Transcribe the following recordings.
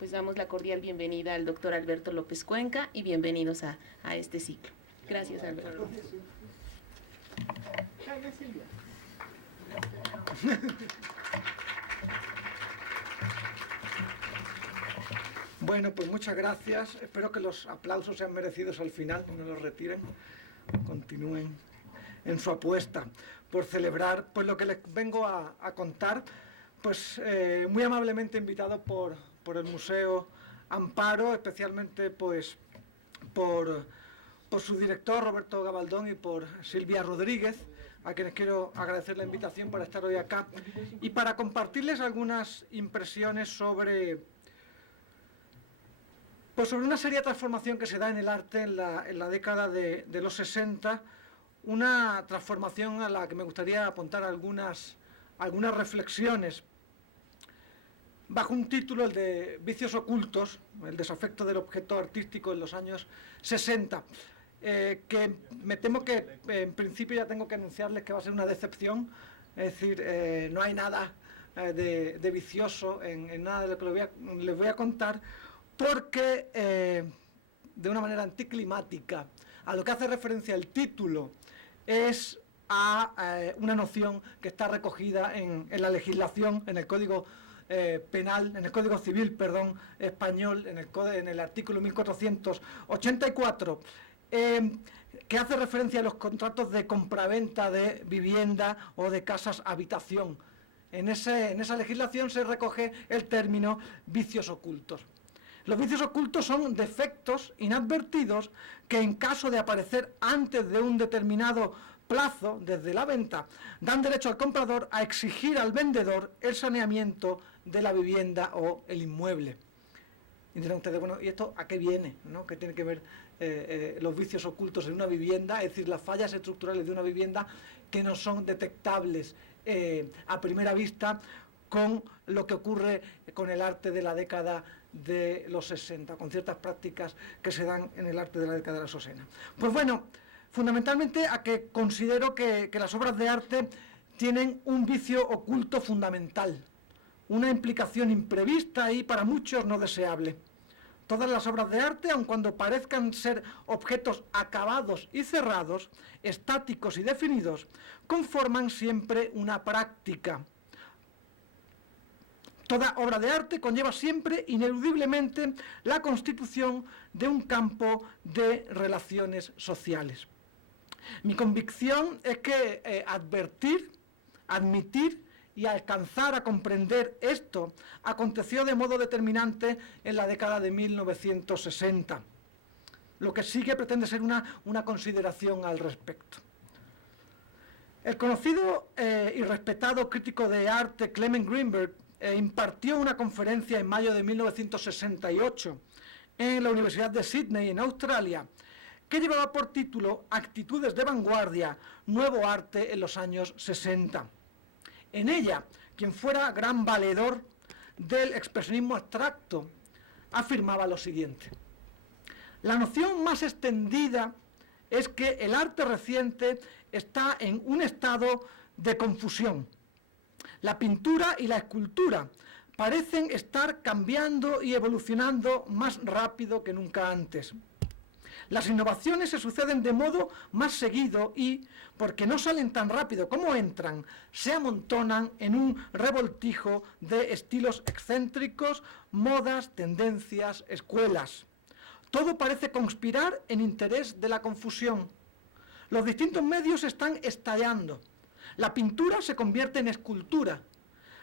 pues damos la cordial bienvenida al doctor Alberto López Cuenca y bienvenidos a este ciclo. Gracias, Alberto. Bueno, pues muchas gracias. Espero que los aplausos sean merecidos al final, no los retiren, continúen en su apuesta por celebrar pues lo que les vengo a contar, pues muy amablemente invitado por el Museo Amparo, especialmente pues por su director Roberto Gabaldón y por Silvia Rodríguez, a quienes quiero agradecer la invitación para estar hoy acá y para compartirles algunas impresiones sobre una seria transformación que se da en el arte en la década de los 60, una transformación a la que me gustaría apuntar algunas reflexiones, bajo un título, el de Vicios ocultos, el desafecto del objeto artístico en los años 60, que me temo que en principio ya tengo que anunciarles que va a ser una decepción, es decir, no hay nada de vicioso en nada de lo que les voy a contar, porque de una manera anticlimática a lo que hace referencia el título es a una noción que está recogida en la legislación, en el Código Penal, en el Código Civil, español, en el artículo 1484, que hace referencia a los contratos de compraventa de vivienda o de casas habitación. En esa legislación se recoge el término vicios ocultos. Los vicios ocultos son defectos inadvertidos que, en caso de aparecer antes de un determinado plazo desde la venta, dan derecho al comprador a exigir al vendedor el saneamiento de la vivienda o el inmueble. Y dirán ustedes, bueno, ¿y esto a qué viene? ¿No? ¿Qué tiene que ver los vicios ocultos en una vivienda? Es decir, las fallas estructurales de una vivienda que no son detectables a primera vista con lo que ocurre con el arte de la década de los 60, con ciertas prácticas que se dan en el arte de la década de los 60. Pues bueno, fundamentalmente a que considero que las obras de arte tienen un vicio oculto fundamental, una implicación imprevista y para muchos no deseable. Todas las obras de arte, aun cuando parezcan ser objetos acabados y cerrados, estáticos y definidos, conforman siempre una práctica. Toda obra de arte conlleva siempre, ineludiblemente, la constitución de un campo de relaciones sociales. Mi convicción es que advertir, admitir y alcanzar a comprender esto aconteció de modo determinante en la década de 1960. Lo que sigue pretende ser una consideración al respecto. El conocido y respetado crítico de arte Clement Greenberg impartió una conferencia en mayo de 1968 en la Universidad de Sydney, en Australia, que llevaba por título Actitudes de vanguardia, nuevo arte en los años 60. En ella, quien fuera gran valedor del expresionismo abstracto, afirmaba lo siguiente: la noción más extendida es que el arte reciente está en un estado de confusión. La pintura y la escultura parecen estar cambiando y evolucionando más rápido que nunca antes. Las innovaciones se suceden de modo más seguido y, porque no salen tan rápido como entran, se amontonan en un revoltijo de estilos excéntricos, modas, tendencias, escuelas. Todo parece conspirar en interés de la confusión. Los distintos medios están estallando. La pintura se convierte en escultura,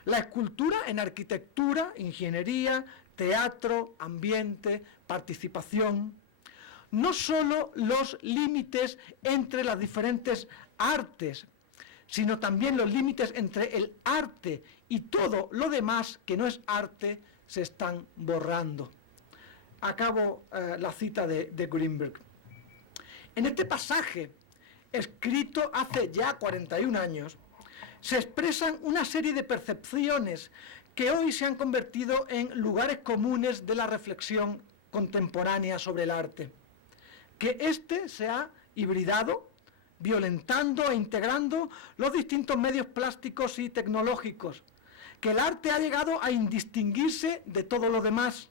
la escultura en arquitectura, ingeniería, teatro, ambiente, participación. No solo los límites entre las diferentes artes, sino también los límites entre el arte y todo lo demás que no es arte se están borrando. Acabo la cita de Greenberg. En este pasaje, escrito hace ya 41 años, se expresan una serie de percepciones que hoy se han convertido en lugares comunes de la reflexión contemporánea sobre el arte. Que éste se ha hibridado, violentando e integrando los distintos medios plásticos y tecnológicos, que el arte ha llegado a indistinguirse de todo lo demás,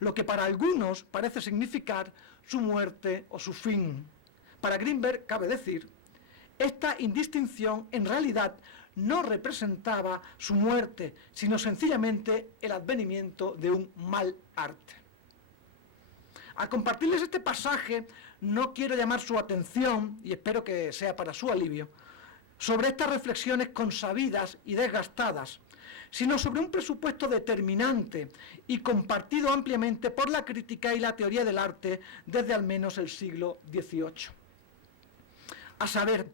lo que para algunos parece significar su muerte o su fin. Para Greenberg, cabe decir, esta indistinción en realidad no representaba su muerte, sino sencillamente el advenimiento de un mal arte. Al compartirles este pasaje, no quiero llamar su atención, y espero que sea para su alivio, sobre estas reflexiones consabidas y desgastadas, sino sobre un presupuesto determinante y compartido ampliamente por la crítica y la teoría del arte desde al menos el siglo XVIII. A saber,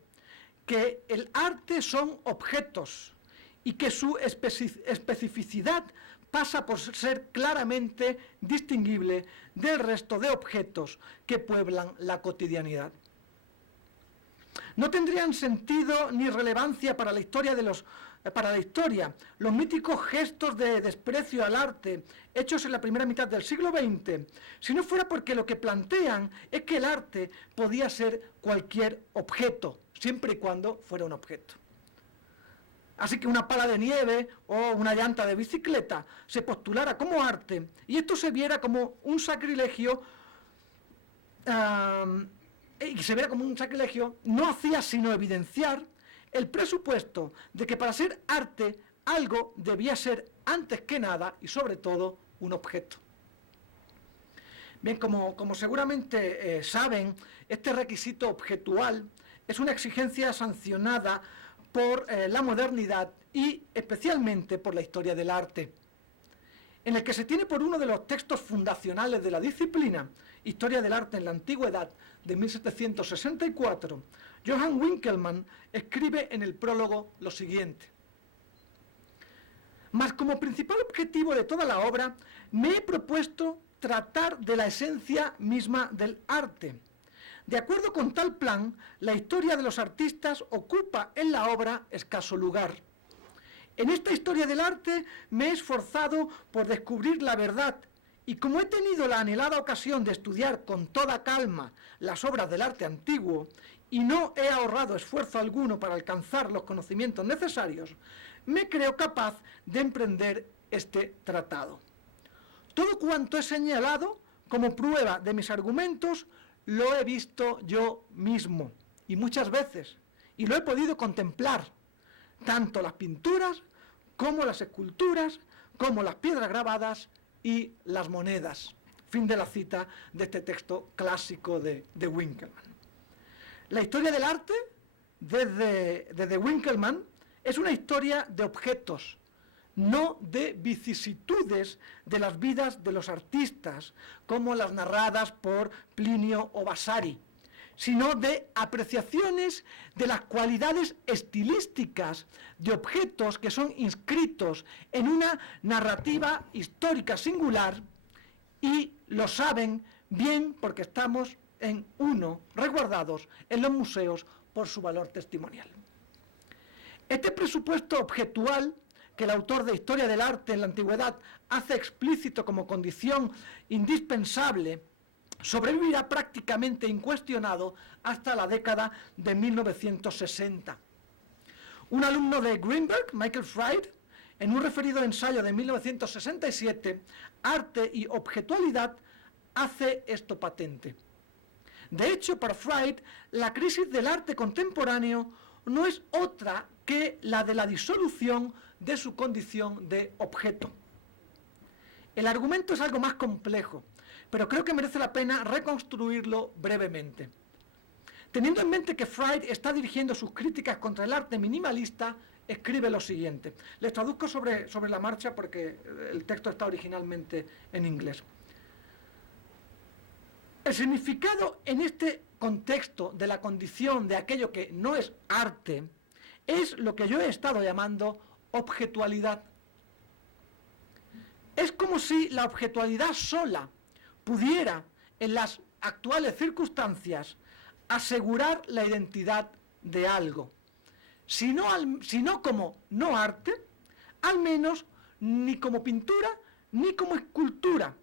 que el arte son objetos y que su especificidad pasa por ser claramente distinguible del resto de objetos que pueblan la cotidianidad. No tendrían sentido ni relevancia para la historia los míticos gestos de desprecio al arte hechos en la primera mitad del siglo XX, si no fuera porque lo que plantean es que el arte podía ser cualquier objeto, siempre y cuando fuera un objeto. Así que una pala de nieve o una llanta de bicicleta se postulara como arte y esto se viera como un sacrilegio, no hacía sino evidenciar el presupuesto de que para ser arte algo debía ser antes que nada y sobre todo un objeto. Bien, como seguramente saben, este requisito objetual es una exigencia sancionada por la modernidad y especialmente por la historia del arte, en el que se tiene por uno de los textos fundacionales de la disciplina, Historia del arte en la Antigüedad, de 1764, Johann Winckelmann escribe en el prólogo lo siguiente: mas como principal objetivo de toda la obra, me he propuesto tratar de la esencia misma del arte. De acuerdo con tal plan, la historia de los artistas ocupa en la obra escaso lugar. En esta historia del arte me he esforzado por descubrir la verdad, y como he tenido la anhelada ocasión de estudiar con toda calma las obras del arte antiguo, y no he ahorrado esfuerzo alguno para alcanzar los conocimientos necesarios, me creo capaz de emprender este tratado. Todo cuanto he señalado como prueba de mis argumentos lo he visto yo mismo, y muchas veces, y lo he podido contemplar, tanto las pinturas como las esculturas, como las piedras grabadas y las monedas. Fin de la cita de este texto clásico de Winckelmann. La historia del arte, desde Winckelmann, es una historia de objetos, no de vicisitudes de las vidas de los artistas, como las narradas por Plinio o Vasari, sino de apreciaciones de las cualidades estilísticas de objetos que son inscritos en una narrativa histórica singular, y lo saben bien porque estamos resguardados en los museos por su valor testimonial. Este presupuesto objetual que el autor de Historia del Arte en la Antigüedad hace explícito como condición indispensable sobrevivirá prácticamente incuestionado hasta la década de 1960. Un alumno de Greenberg, Michael Fried, en un referido ensayo de 1967, Arte y Objetualidad, hace esto patente. De hecho, para Fried, la crisis del arte contemporáneo no es otra que la de la disolución de su condición de objeto. El argumento es algo más complejo, pero creo que merece la pena reconstruirlo brevemente. Teniendo en mente que Fried está dirigiendo sus críticas contra el arte minimalista, escribe lo siguiente. Les traduzco sobre la marcha porque el texto está originalmente en inglés. El significado en este contexto de la condición de aquello que no es arte es lo que yo he estado llamando objetualidad. Es como si la objetualidad sola pudiera, en las actuales circunstancias, asegurar la identidad de algo. Si no como no arte, al menos ni como pintura ni como escultura.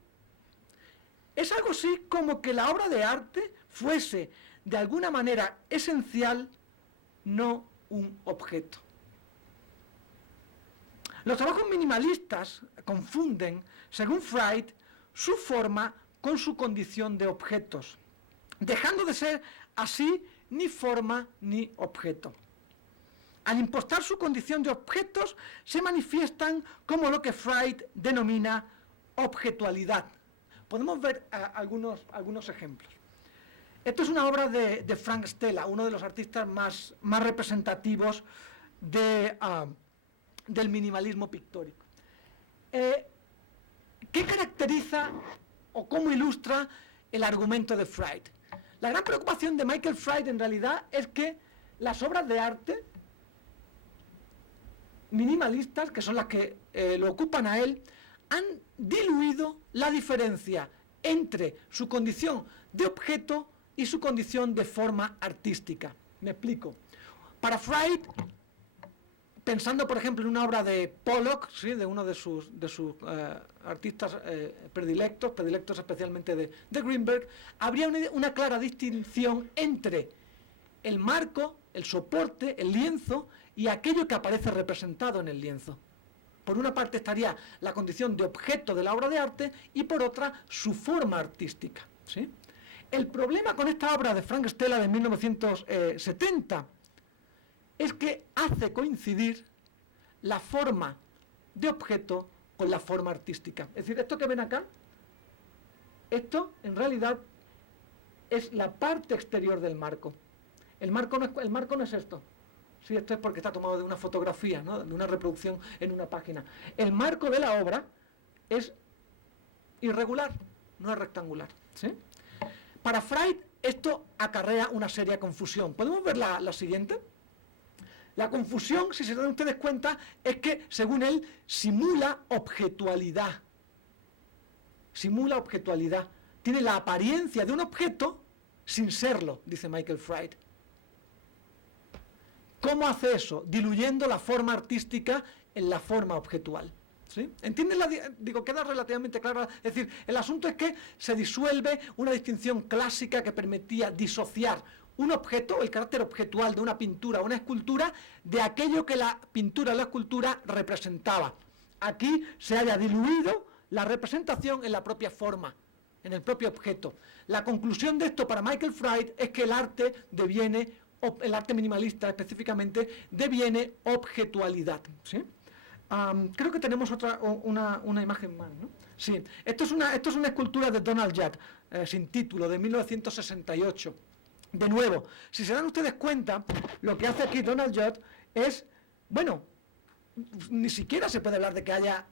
Es algo así como que la obra de arte fuese de alguna manera esencial, no un objeto. Los trabajos minimalistas confunden, según Fried, su forma con su condición de objetos, dejando de ser así ni forma ni objeto. Al impostar su condición de objetos, se manifiestan como lo que Freud denomina objetualidad. Podemos ver algunos ejemplos. Esto es una obra de Frank Stella, uno de los artistas más representativos del minimalismo pictórico. ¿Qué caracteriza o cómo ilustra el argumento de Freud? La gran preocupación de Michael Freud en realidad es que las obras de arte minimalistas, que son las que lo ocupan a él, han diluido la diferencia entre su condición de objeto y su condición de forma artística. Me explico. Para Freud, pensando por ejemplo en una obra de Pollock, ¿sí?, de uno de sus artistas predilectos especialmente de Greenberg, habría una clara distinción entre el marco, el soporte, el lienzo y aquello que aparece representado en el lienzo. Por una parte estaría la condición de objeto de la obra de arte y por otra su forma artística, ¿sí? El problema con esta obra de Frank Stella de 1970 es que hace coincidir la forma de objeto con la forma artística. Es decir, esto que ven acá, esto en realidad es la parte exterior del marco. El marco no es esto. Sí, esto es porque está tomado de una fotografía, ¿no?, de una reproducción en una página. El marco de la obra es irregular, no es rectangular, ¿sí? Para Freud esto acarrea una seria confusión. ¿Podemos ver la siguiente? La confusión, si se dan ustedes cuenta, es que, según él, simula objetualidad. Simula objetualidad. Tiene la apariencia de un objeto sin serlo, dice Michael Freud. ¿Cómo hace eso? Diluyendo la forma artística en la forma objetual. ¿Sí? ¿Entienden? Digo, queda relativamente clara. Es decir, el asunto es que se disuelve una distinción clásica que permitía disociar un objeto, el carácter objetual de una pintura o una escultura, de aquello que la pintura o la escultura representaba. Aquí se haya diluido la representación en la propia forma, en el propio objeto. La conclusión de esto para Michael Freud es que el arte minimalista específicamente, deviene objetualidad, ¿sí? Creo que tenemos una imagen más, ¿no? Sí, esto es una escultura de Donald Judd, sin título, de 1968. De nuevo, si se dan ustedes cuenta, lo que hace aquí Donald Judd es, bueno, ni siquiera se puede hablar de que haya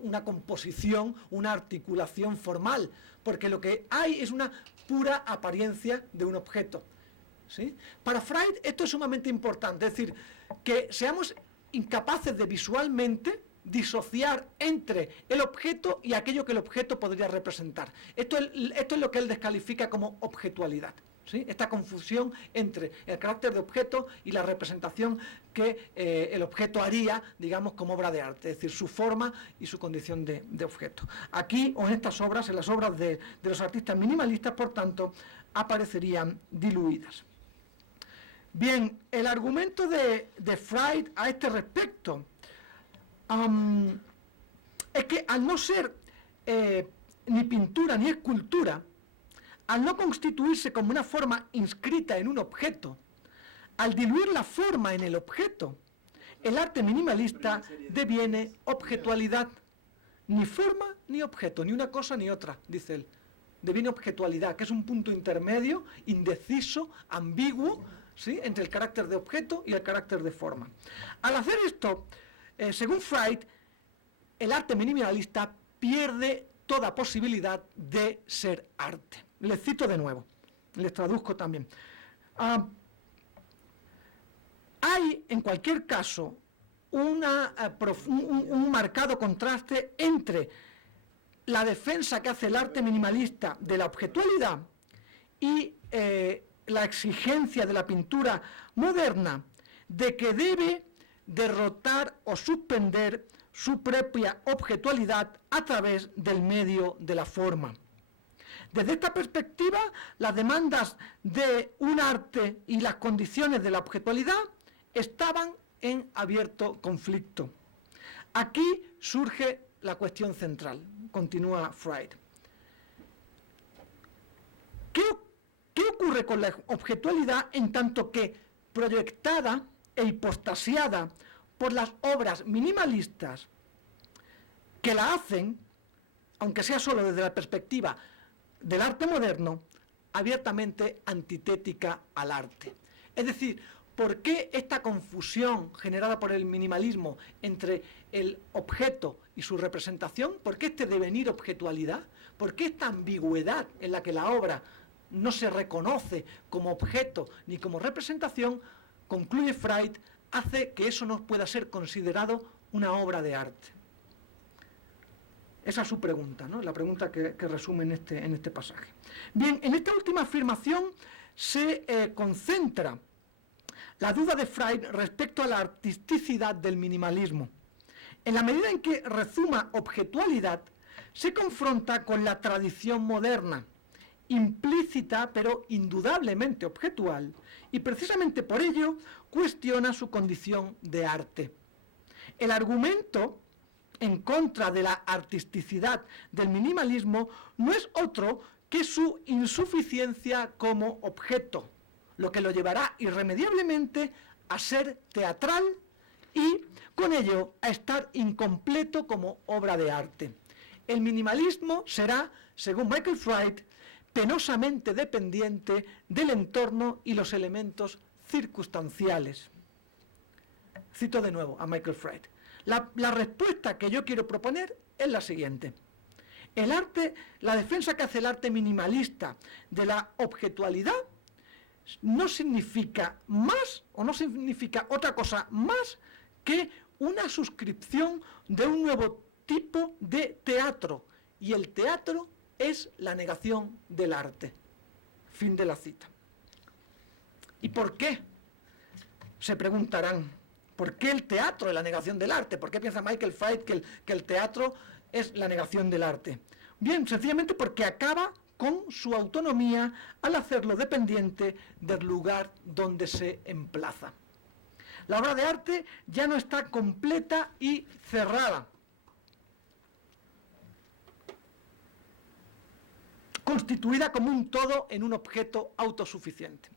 una composición, una articulación formal, porque lo que hay es una pura apariencia de un objeto, ¿sí? Para Freud esto es sumamente importante, es decir, que seamos incapaces de visualmente disociar entre el objeto y aquello que el objeto podría representar. Esto es lo que él descalifica como objetualidad, ¿sí? Esta confusión entre el carácter de objeto y la representación que el objeto haría, digamos, como obra de arte, es decir, su forma y su condición de objeto. Aquí, o en estas obras, en las obras de los artistas minimalistas, por tanto, aparecerían diluidas. Bien, el argumento de Freud a este respecto es que al no ser ni pintura ni escultura, al no constituirse como una forma inscrita en un objeto, al diluir la forma en el objeto, el arte minimalista deviene objetualidad. Ni forma ni objeto, ni una cosa ni otra, dice él. Deviene objetualidad, que es un punto intermedio, indeciso, ambiguo, ¿sí?, entre el carácter de objeto y el carácter de forma. Al hacer esto, según Freud, el arte minimalista pierde toda posibilidad de ser arte. Les cito de nuevo, les traduzco también. Hay, en cualquier caso, un marcado contraste entre la defensa que hace el arte minimalista de la objetualidad y la exigencia de la pintura moderna de que debe derrotar o suspender su propia objetualidad a través del medio de la forma. Desde esta perspectiva, las demandas de un arte y las condiciones de la objetualidad estaban en abierto conflicto. Aquí surge la cuestión central, continúa Freud. ¿Qué ocurre con la objetualidad en tanto que proyectada e hipostasiada por las obras minimalistas que la hacen, aunque sea solo desde la perspectiva del arte moderno, abiertamente antitética al arte? Es decir, ¿por qué esta confusión generada por el minimalismo entre el objeto y su representación? ¿Por qué este devenir objetualidad? ¿Por qué esta ambigüedad en la que la obra no se reconoce como objeto ni como representación? Concluye Freud, hace que eso no pueda ser considerado una obra de arte. Esa es su pregunta, ¿no? La pregunta que resume en este pasaje. Bien, en esta última afirmación se concentra la duda de Freud respecto a la artisticidad del minimalismo. En la medida en que rezuma objetualidad, se confronta con la tradición moderna, implícita pero indudablemente objetual, y precisamente por ello cuestiona su condición de arte. El argumento en contra de la artisticidad del minimalismo no es otro que su insuficiencia como objeto, lo que lo llevará irremediablemente a ser teatral y, con ello, a estar incompleto como obra de arte. El minimalismo será, según Michael Freud, penosamente dependiente del entorno y los elementos circunstanciales. Cito de nuevo a Michael Freud. La respuesta que yo quiero proponer es la siguiente. El arte, la defensa que hace el arte minimalista de la objetualidad, no significa más o no significa otra cosa más que una suscripción de un nuevo tipo de teatro, y el teatro es la negación del arte. Fin de la cita. ¿Y por qué? Se preguntarán. ¿Por qué el teatro es la negación del arte? ¿Por qué piensa Michael Freud que el teatro es la negación del arte? Bien, sencillamente porque acaba con su autonomía al hacerlo dependiente del lugar donde se emplaza. La obra de arte ya no está completa y cerrada, constituida como un todo en un objeto autosuficiente.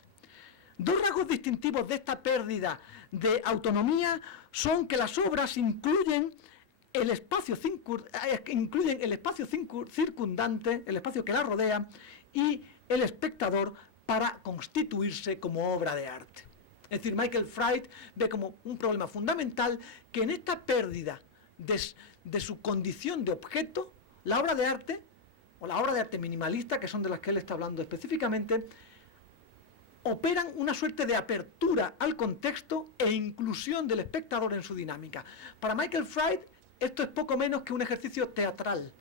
Dos rasgos distintivos de esta pérdida de autonomía son que las obras incluyen el espacio circundante, el espacio que la rodea, y el espectador para constituirse como obra de arte. Es decir, Michael Freud ve como un problema fundamental que en esta pérdida de su condición de objeto, la obra de arte, o la obra de arte minimalista, que son de las que él está hablando específicamente, operan una suerte de apertura al contexto e inclusión del espectador en su dinámica. Para Michael Freud, esto es poco menos que un ejercicio teatral.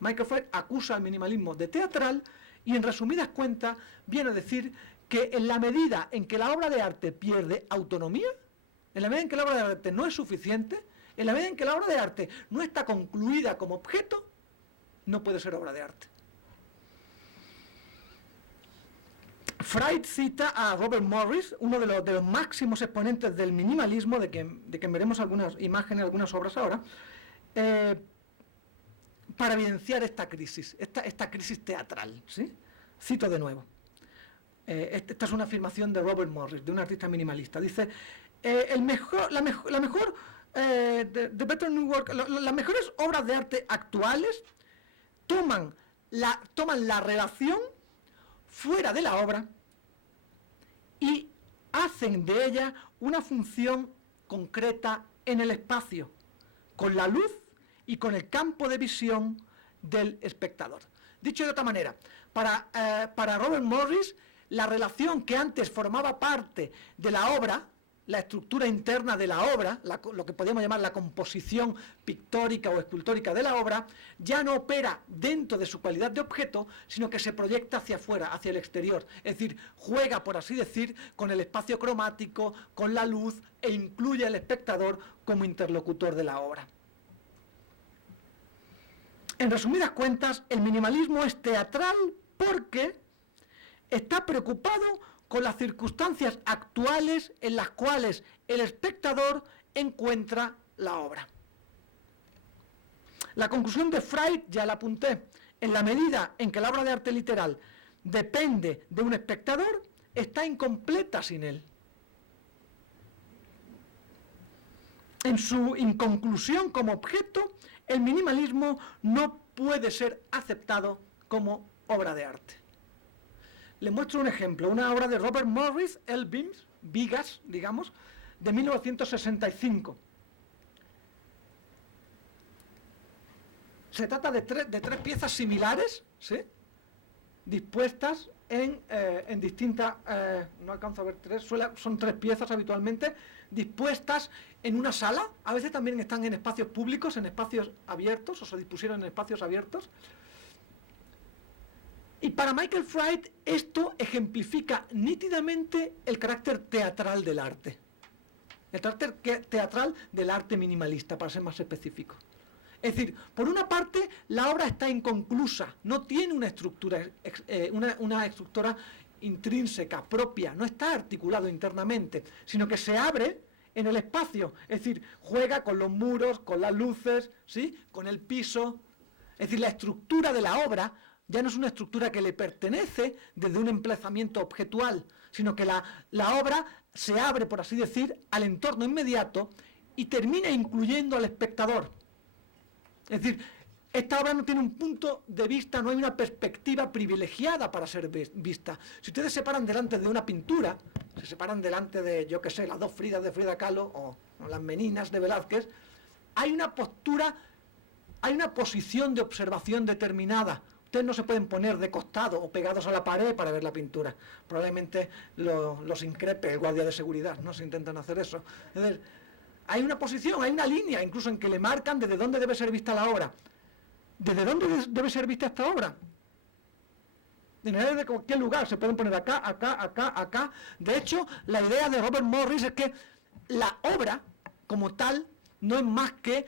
Michael Freud acusa al minimalismo de teatral y, en resumidas cuentas, viene a decir que en la medida en que la obra de arte pierde autonomía, en la medida en que la obra de arte no es suficiente, en la medida en que la obra de arte no está concluida como objeto, no puede ser obra de arte. Freud cita a Robert Morris, uno de los máximos exponentes del minimalismo, de que veremos algunas imágenes, algunas obras ahora, para evidenciar esta crisis teatral, ¿sí? Cito de nuevo. Esta es una afirmación de Robert Morris, de un artista minimalista. Dice, las mejores obras de arte actuales toman la relación fuera de la obra y hacen de ella una función concreta en el espacio, con la luz y con el campo de visión del espectador. Dicho de otra manera, para Robert Morris, la relación que antes formaba parte de la obra, la estructura interna de la obra, lo que podríamos llamar la composición pictórica o escultórica de la obra, ya no opera dentro de su cualidad de objeto, sino que se proyecta hacia afuera, hacia el exterior. Es decir, juega, por así decir, con el espacio cromático, con la luz, e incluye al espectador como interlocutor de la obra. En resumidas cuentas, el minimalismo es teatral porque está preocupado con las circunstancias actuales en las cuales el espectador encuentra la obra. La conclusión de Freud ya la apunté. En la medida en que la obra de arte literal depende de un espectador, está incompleta sin él. En su inconclusión como objeto, el minimalismo no puede ser aceptado como obra de arte. Les muestro un ejemplo, una obra de Robert Morris, El Vigas, digamos, de 1965. Se trata de tres piezas similares, ¿sí?, dispuestas en distintas, no alcanzo a ver tres, son tres piezas habitualmente, dispuestas en una sala, a veces también están en espacios públicos, en espacios abiertos, o se dispusieron en espacios abiertos. Y para Michael Fried esto ejemplifica nítidamente el carácter teatral del arte. El carácter teatral del arte minimalista, para ser más específico. Es decir, por una parte, la obra está inconclusa, no tiene una estructura, una estructura intrínseca, propia, no está articulado internamente, sino que se abre en el espacio, es decir, juega con los muros, con las luces, ¿sí?, con el piso. Es decir, la estructura de la obra ya no es una estructura que le pertenece desde un emplazamiento objetual, sino que la obra se abre, por así decir, al entorno inmediato y termina incluyendo al espectador. Es decir, esta obra no tiene un punto de vista, no hay una perspectiva privilegiada para ser vista. Si ustedes se paran delante de una pintura, se separan delante de, yo qué sé, las dos Fridas de Frida Kahlo o las Meninas de Velázquez, hay una postura, hay una posición de observación determinada. Ustedes no se pueden poner de costado o pegados a la pared para ver la pintura. Probablemente los increpe el guardia de seguridad, ¿no? Se intentan hacer eso. Es decir, hay una posición, hay una línea, incluso en que le marcan desde dónde debe ser vista la obra. ¿Desde dónde debe ser vista esta obra? De cualquier lugar, se pueden poner acá, acá, acá, acá. De hecho, la idea de Robert Morris es que la obra, como tal, no es más que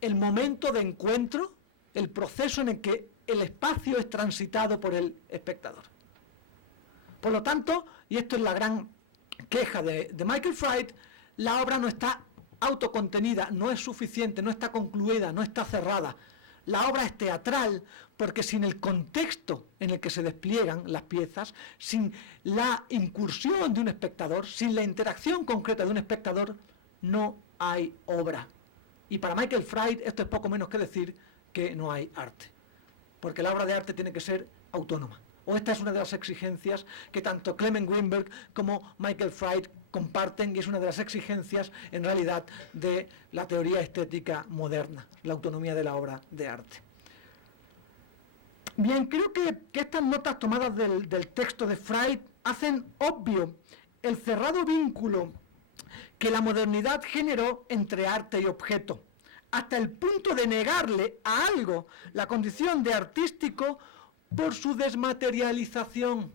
el momento de encuentro, el proceso en el que el espacio es transitado por el espectador. Por lo tanto, y esto es la gran queja de Michael Fried, la obra no está autocontenida, no es suficiente, no está concluida, no está cerrada. La obra es teatral porque sin el contexto en el que se despliegan las piezas, sin la incursión de un espectador, sin la interacción concreta de un espectador, no hay obra. Y para Michael Fried esto es poco menos que decir que no hay arte, porque la obra de arte tiene que ser autónoma. O esta es una de las exigencias que tanto Clement Greenberg como Michael Fried comparten, y es una de las exigencias en realidad de la teoría estética moderna, la autonomía de la obra de arte. Bien, creo que estas notas tomadas del texto de Fried hacen obvio el cerrado vínculo que la modernidad generó entre arte y objeto, hasta el punto de negarle a algo la condición de artístico por su desmaterialización.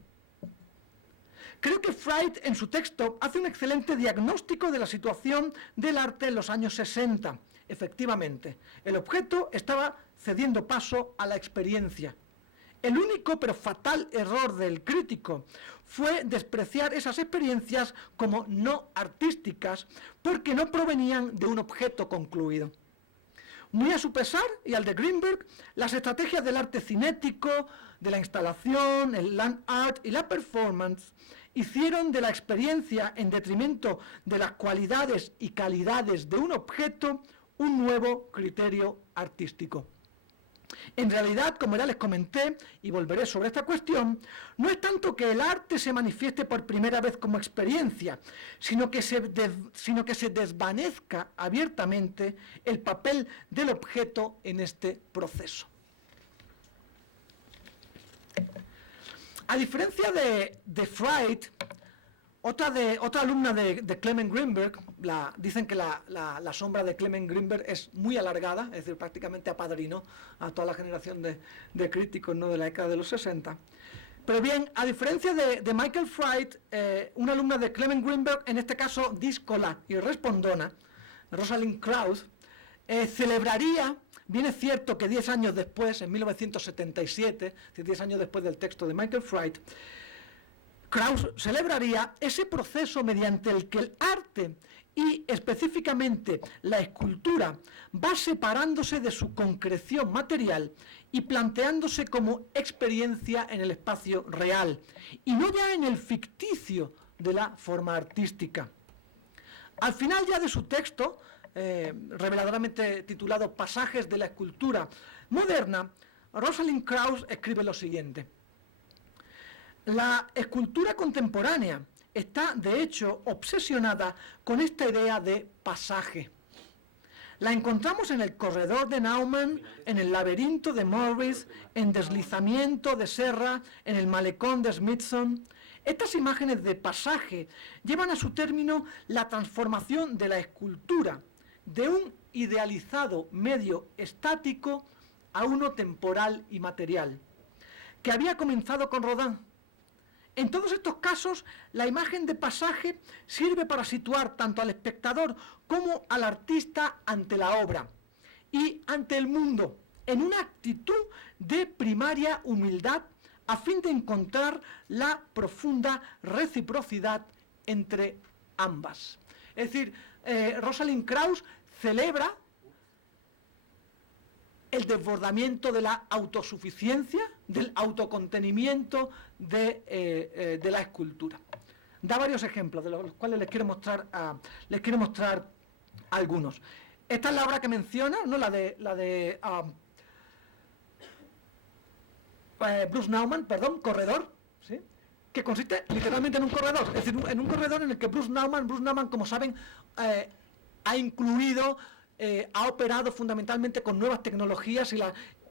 Creo que Fried en su texto hace un excelente diagnóstico de la situación del arte en los años 60. Efectivamente, el objeto estaba cediendo paso a la experiencia. El único pero fatal error del crítico fue despreciar esas experiencias como no artísticas porque no provenían de un objeto concluido. Muy a su pesar, y al de Greenberg, las estrategias del arte cinético, de la instalación, el land art y la performance hicieron de la experiencia, en detrimento de las cualidades y calidades de un objeto, un nuevo criterio artístico. En realidad, como ya les comenté, y volveré sobre esta cuestión, no es tanto que el arte se manifieste por primera vez como experiencia, sino que se desvanezca abiertamente el papel del objeto en este proceso. A diferencia de Fried, otra alumna de Clement Greenberg, dicen que la sombra de Clement Greenberg es muy alargada, es decir, prácticamente apadrinó a toda la generación de críticos, ¿no?, de la década de los 60. Pero bien, a diferencia de Michael Fried, una alumna de Clement Greenberg, en este caso díscola y respondona, Rosalind Krauss, celebraría, bien es cierto que 10 años después, en 1977, es decir, 10 años después del texto de Michael Fried, Krauss celebraría ese proceso mediante el que el arte y específicamente la escultura va separándose de su concreción material y planteándose como experiencia en el espacio real y no ya en el ficticio de la forma artística. Al final ya de su texto, reveladoramente titulado Pasajes de la escultura moderna, Rosalind Krauss escribe lo siguiente: la escultura contemporánea está, de hecho, obsesionada con esta idea de pasaje. La encontramos en el corredor de Naumann, en el laberinto de Morris, en Deslizamiento de Serra, en el malecón de Smithson. Estas imágenes de pasaje llevan a su término la transformación de la escultura de un idealizado medio estático a uno temporal y material, que había comenzado con Rodin. En todos estos casos, la imagen de pasaje sirve para situar tanto al espectador como al artista ante la obra y ante el mundo, en una actitud de primaria humildad a fin de encontrar la profunda reciprocidad entre ambas. Es decir, Rosalind Krauss celebra el desbordamiento de la autosuficiencia, del autocontenimiento de la escultura. Da varios ejemplos, de los cuales les quiero mostrar algunos. Esta es la obra que menciona, ¿no? la de Bruce Nauman, Corredor, ¿sí? Que consiste literalmente en un corredor, es decir, en un corredor en el que Bruce Nauman, como saben, ha incluido, ha operado fundamentalmente con nuevas tecnologías,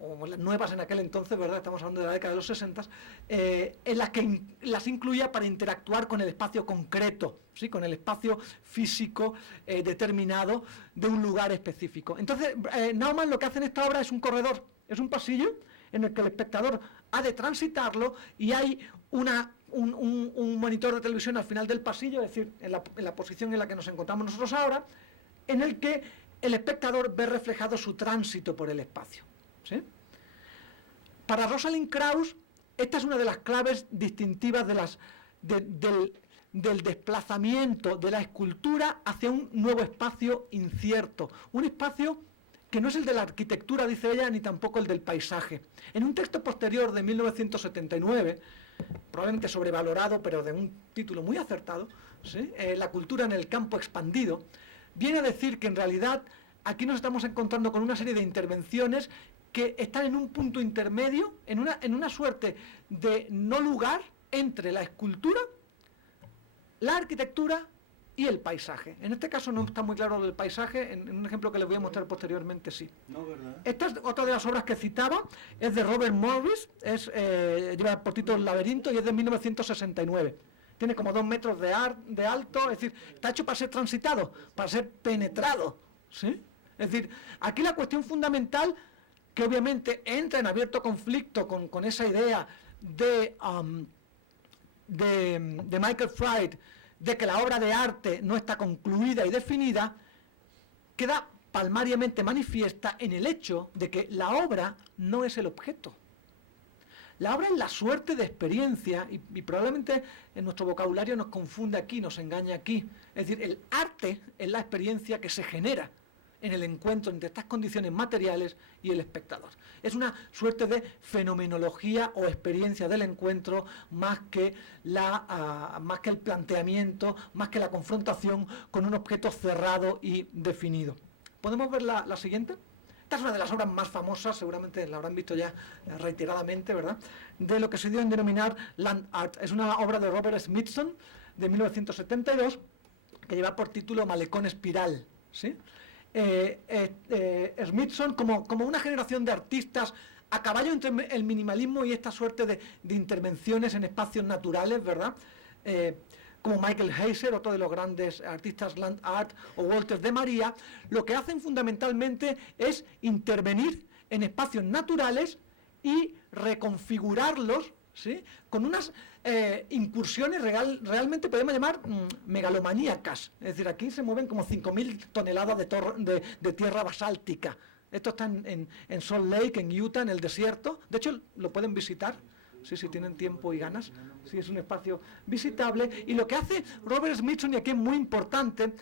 o las nuevas en aquel entonces, ¿verdad? Estamos hablando de la década de los 60, en las que las incluía para interactuar con el espacio concreto, ¿sí? Con el espacio físico determinado de un lugar específico. Entonces, Nauman lo que hace en esta obra es un corredor, es un pasillo en el que el espectador ha de transitarlo y hay un monitor de televisión al final del pasillo, es decir, en la posición en la que nos encontramos nosotros ahora, en el que el espectador ve reflejado su tránsito por el espacio, ¿sí? Para Rosalind Krauss, esta es una de las claves distintivas del desplazamiento de la escultura hacia un nuevo espacio incierto, un espacio que no es el de la arquitectura, dice ella, ni tampoco el del paisaje. En un texto posterior de 1979, probablemente sobrevalorado, pero de un título muy acertado, ¿sí? La cultura en el campo expandido, viene a decir que en realidad aquí nos estamos encontrando con una serie de intervenciones que están en un punto intermedio, en una suerte de no lugar entre la escultura, la arquitectura y el paisaje. En este caso no está muy claro lo del paisaje, en un ejemplo que les voy a mostrar posteriormente sí. No, ¿verdad? Esta es otra de las obras que citaba, es de Robert Morris, lleva por título El laberinto y es de 1969. Tiene como 2 metros de alto, es decir, está hecho para ser transitado, para ser penetrado, ¿sí? Es decir, aquí la cuestión fundamental, que obviamente entra en abierto conflicto con esa idea de Michael Fried, de que la obra de arte no está concluida y definida, queda palmariamente manifiesta en el hecho de que la obra no es el objeto. La obra es la suerte de experiencia y probablemente en nuestro vocabulario nos confunde aquí, nos engaña aquí. Es decir, el arte es la experiencia que se genera en el encuentro entre estas condiciones materiales y el espectador. Es una suerte de fenomenología o experiencia del encuentro más que el planteamiento, más que la confrontación con un objeto cerrado y definido. ¿Podemos ver la siguiente? Esta es una de las obras más famosas, seguramente la habrán visto ya reiteradamente, ¿verdad?, de lo que se dio en denominar Land Art. Es una obra de Robert Smithson de 1972 que lleva por título Malecón Espiral, ¿sí? Smithson, como una generación de artistas a caballo entre el minimalismo y esta suerte de intervenciones en espacios naturales, ¿verdad?, como Michael Heiser, otro de los grandes artistas land art, o Walter de María, lo que hacen fundamentalmente es intervenir en espacios naturales y reconfigurarlos, ¿sí?, con unas incursiones realmente podemos llamar megalomaníacas. Es decir, aquí se mueven como 5.000 toneladas de tierra basáltica. Esto está en Salt Lake, en Utah, en el desierto. De hecho, lo pueden visitar, sí, si tienen tiempo y ganas. Sí, es un espacio visitable. Y lo que hace Robert Smithson, y aquí es muy importante,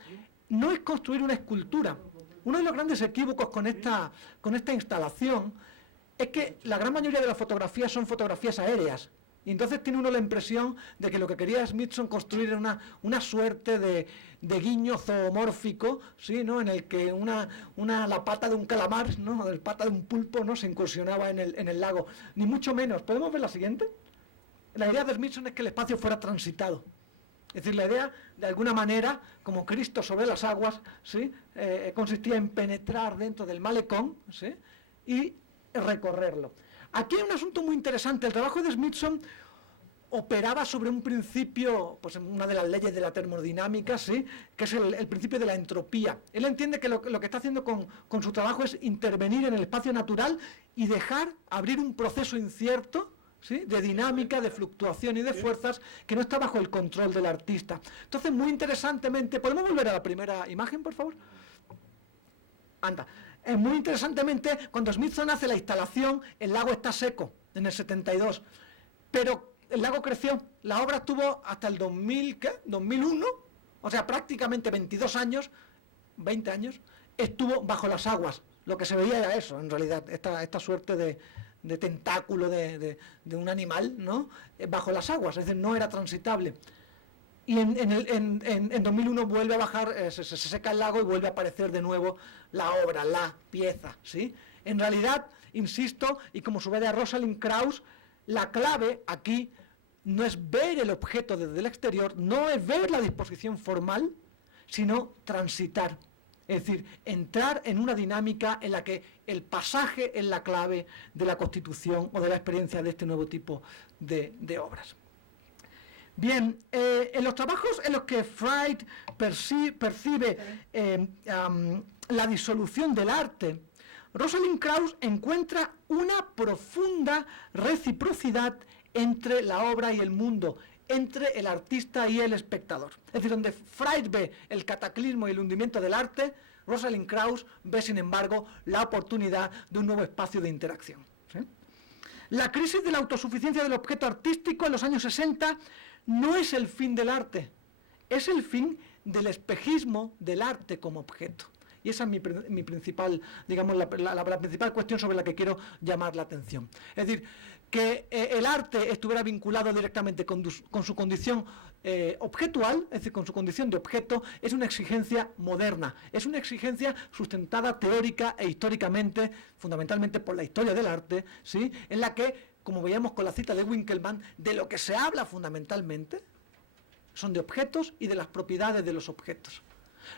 no es construir una escultura. Uno de los grandes equívocos con esta instalación es que la gran mayoría de las fotografías son fotografías aéreas. Y entonces tiene uno la impresión de que lo que quería Smithson construir era una suerte de guiño zoomórfico, ¿sí?, ¿no?, en el que la pata de un calamar, ¿no?, la pata de un pulpo, ¿no?, se incursionaba en el lago. Ni mucho menos. ¿Podemos ver la siguiente? La idea de Smithson es que el espacio fuera transitado. Es decir, la idea, de alguna manera, como Cristo sobre las aguas, ¿sí?, consistía en penetrar dentro del malecón, ¿sí?, y recorrerlo. Aquí hay un asunto muy interesante. El trabajo de Smithson operaba sobre un principio, pues una de las leyes de la termodinámica, ¿sí?, que es el principio de la entropía. Él entiende que lo que está haciendo con su trabajo es intervenir en el espacio natural y dejar abrir un proceso incierto, ¿sí?, de dinámica, de fluctuación y de fuerzas que no está bajo el control del artista. Entonces, muy interesantemente, ¿podemos volver a la primera imagen, por favor? Anda. Muy interesantemente, cuando Smithson hace la instalación, el lago está seco, en el 72, pero el lago creció. La obra estuvo hasta el 2001, o sea, prácticamente 22 años, 20 años, estuvo bajo las aguas. Lo que se veía era eso, en realidad, esta suerte de tentáculo de un animal, ¿no?, bajo las aguas, es decir, no era transitable. Y en 2001 vuelve a bajar, se seca el lago y vuelve a aparecer de nuevo la obra, la pieza, ¿sí? En realidad, insisto, y como sugiere a Rosalind Krauss, la clave aquí no es ver el objeto desde el exterior, no es ver la disposición formal, sino transitar. Es decir, entrar en una dinámica en la que el pasaje es la clave de la constitución o de la experiencia de este nuevo tipo de obras. Bien, en los trabajos en los que Freud percibe la disolución del arte, Rosalind Krauss encuentra una profunda reciprocidad entre la obra y el mundo, entre el artista y el espectador. Es decir, donde Freud ve el cataclismo y el hundimiento del arte, Rosalind Krauss ve, sin embargo, la oportunidad de un nuevo espacio de interacción, ¿sí? La crisis de la autosuficiencia del objeto artístico en los años 60 no es el fin del arte, es el fin del espejismo del arte como objeto. Y esa es mi principal, digamos, la principal cuestión sobre la que quiero llamar la atención. Es decir, que el arte estuviera vinculado directamente con su condición objetual, es decir, con su condición de objeto, es una exigencia moderna, es una exigencia sustentada teórica e históricamente, fundamentalmente por la historia del arte, ¿sí?, en la que, como veíamos con la cita de Winkelmann, de lo que se habla fundamentalmente son de objetos y de las propiedades de los objetos.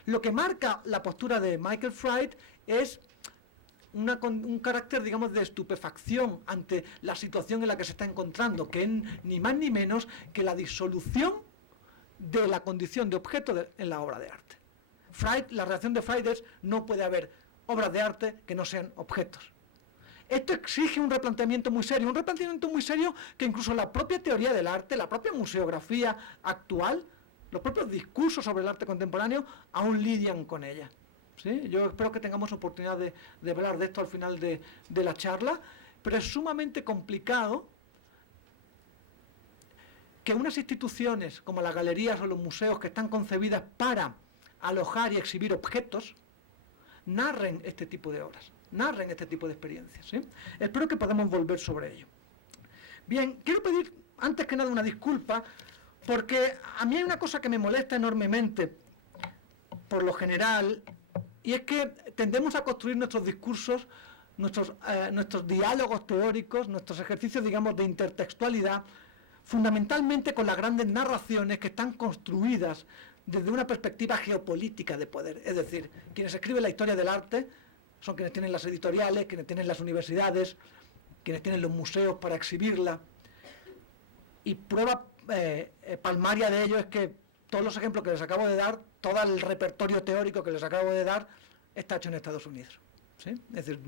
Lo que marca la postura de Michael Freud es un carácter, digamos, de estupefacción ante la situación en la que se está encontrando, que es ni más ni menos que la disolución de la condición de objeto en la obra de arte. La reacción de Freud es: no puede haber obras de arte que no sean objetos. Esto exige un replanteamiento muy serio que incluso la propia teoría del arte, la propia museografía actual, los propios discursos sobre el arte contemporáneo aún lidian con ella, ¿sí? Yo espero que tengamos oportunidad de hablar de esto al final de la charla, pero es sumamente complicado que unas instituciones como las galerías o los museos, que están concebidas para alojar y exhibir objetos, narren este tipo de obras, narren este tipo de experiencias, ¿sí? Espero que podamos volver sobre ello. Bien, quiero pedir antes que nada una disculpa, porque a mí hay una cosa que me molesta enormemente, por lo general, y es que tendemos a construir nuestros discursos, nuestros diálogos teóricos, nuestros ejercicios, digamos, de intertextualidad, fundamentalmente con las grandes narraciones que están construidas desde una perspectiva geopolítica de poder. Es decir, quienes escriben la historia del arte son quienes tienen las editoriales, quienes tienen las universidades, quienes tienen los museos para exhibirla. Y prueba palmaria de ello es que todos los ejemplos que les acabo de dar, todo el repertorio teórico que les acabo de dar, está hecho en Estados Unidos, ¿sí? Es decir,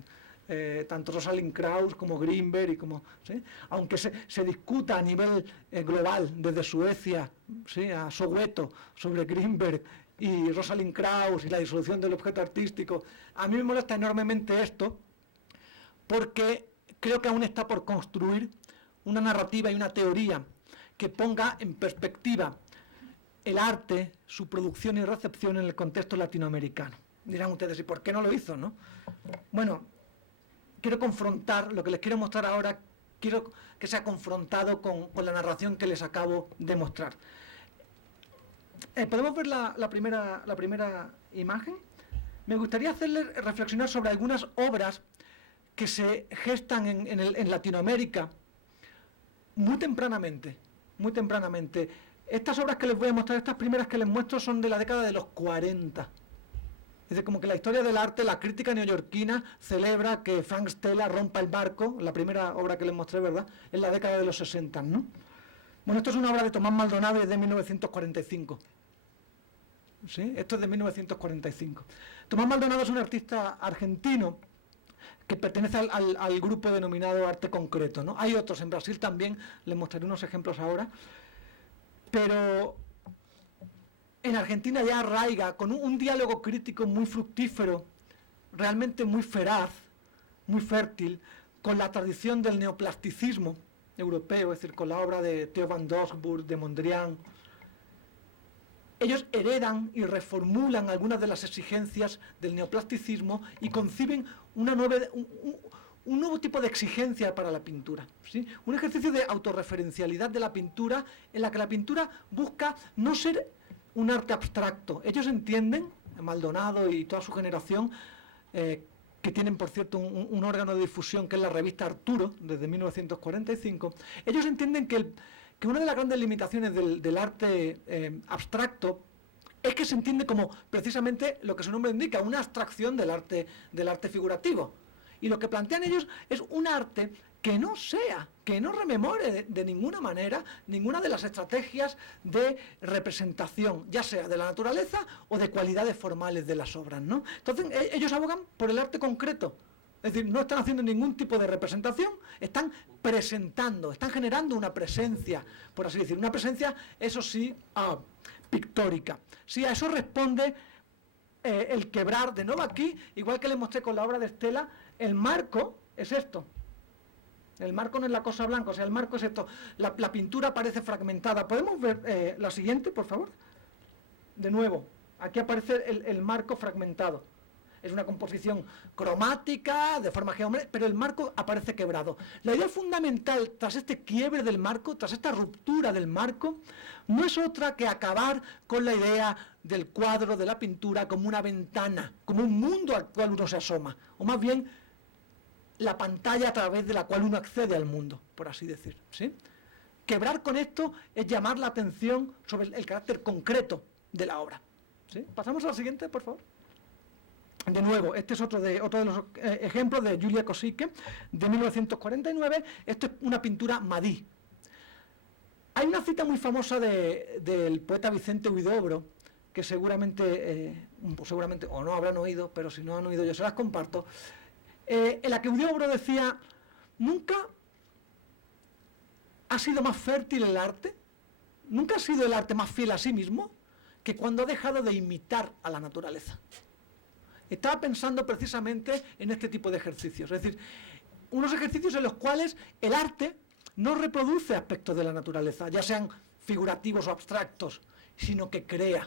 tanto Rosalind Krauss como Greenberg, y como, ¿sí?, aunque se discuta a nivel global, desde Suecia, ¿sí?, a Soweto, sobre Greenberg y Rosalind Krauss y la disolución del objeto artístico, a mí me molesta enormemente esto, porque creo que aún está por construir una narrativa y una teoría que ponga en perspectiva el arte, su producción y recepción en el contexto latinoamericano. Dirán ustedes, ¿y por qué no lo hizo, no? Bueno, quiero confrontar, lo que les quiero mostrar ahora, quiero que sea confrontado con la narración que les acabo de mostrar. ¿Podemos ver la primera imagen? Me gustaría hacerles reflexionar sobre algunas obras que se gestan en Latinoamérica muy tempranamente. Estas obras que les voy a mostrar, estas primeras que les muestro, son de la década de los 40. Es decir, como que la historia del arte, la crítica neoyorquina celebra que Frank Stella rompa el marco, la primera obra que les mostré, ¿verdad?, en la década de los 60, ¿no? Bueno, esto es una obra de Tomás Maldonado de 1945. ¿Sí? Esto es de 1945. Tomás Maldonado es un artista argentino que pertenece al grupo denominado arte concreto, ¿no? Hay otros en Brasil también, les mostraré unos ejemplos ahora, pero en Argentina ya arraiga con un diálogo crítico muy fructífero, realmente muy feraz, muy fértil, con la tradición del neoplasticismo europeo, es decir, con la obra de Theo van Doesburg, de Mondrian. Ellos heredan y reformulan algunas de las exigencias del neoplasticismo y conciben un nuevo tipo de exigencia para la pintura, ¿sí? Un ejercicio de autorreferencialidad de la pintura, en la que la pintura busca no ser un arte abstracto. Ellos entienden, Maldonado y toda su generación, que tienen, por cierto, un órgano de difusión que es la revista Arturo, desde 1945, ellos entienden que una de las grandes limitaciones del arte abstracto es que se entiende como precisamente lo que su nombre indica, una abstracción del arte figurativo. Y lo que plantean ellos es un arte que no rememore de ninguna manera ninguna de las estrategias de representación, ya sea de la naturaleza o de cualidades formales de las obras, ¿no? Entonces ellos abogan por el arte concreto. Es decir, no están haciendo ningún tipo de representación, están presentando, están generando una presencia, por así decir, una presencia, eso sí, pictórica. Sí, a eso responde el quebrar, de nuevo aquí, igual que les mostré con la obra de Stella, el marco es esto. El marco no es la cosa blanca, o sea, el marco es esto. La pintura parece fragmentada. ¿Podemos ver la siguiente, por favor? De nuevo, aquí aparece el marco fragmentado. Es una composición cromática, de forma geométrica, pero el marco aparece quebrado. La idea fundamental tras este quiebre del marco, tras esta ruptura del marco, no es otra que acabar con la idea del cuadro, de la pintura, como una ventana, como un mundo al cual uno se asoma, o más bien la pantalla a través de la cual uno accede al mundo, por así decir, ¿sí? Quebrar con esto es llamar la atención sobre el carácter concreto de la obra, ¿sí? Pasamos a la siguiente, por favor. De nuevo, este es otro de los ejemplos de Julia Kosicke, de 1949. Esto es una pintura Madí. Hay una cita muy famosa del poeta Vicente Huidobro, que seguramente o no habrán oído, pero si no han oído yo se las comparto, en la que Huidobro decía: nunca ha sido más fértil el arte, nunca ha sido el arte más fiel a sí mismo que cuando ha dejado de imitar a la naturaleza. Estaba pensando precisamente en este tipo de ejercicios, es decir, unos ejercicios en los cuales el arte no reproduce aspectos de la naturaleza, ya sean figurativos o abstractos, sino que crea.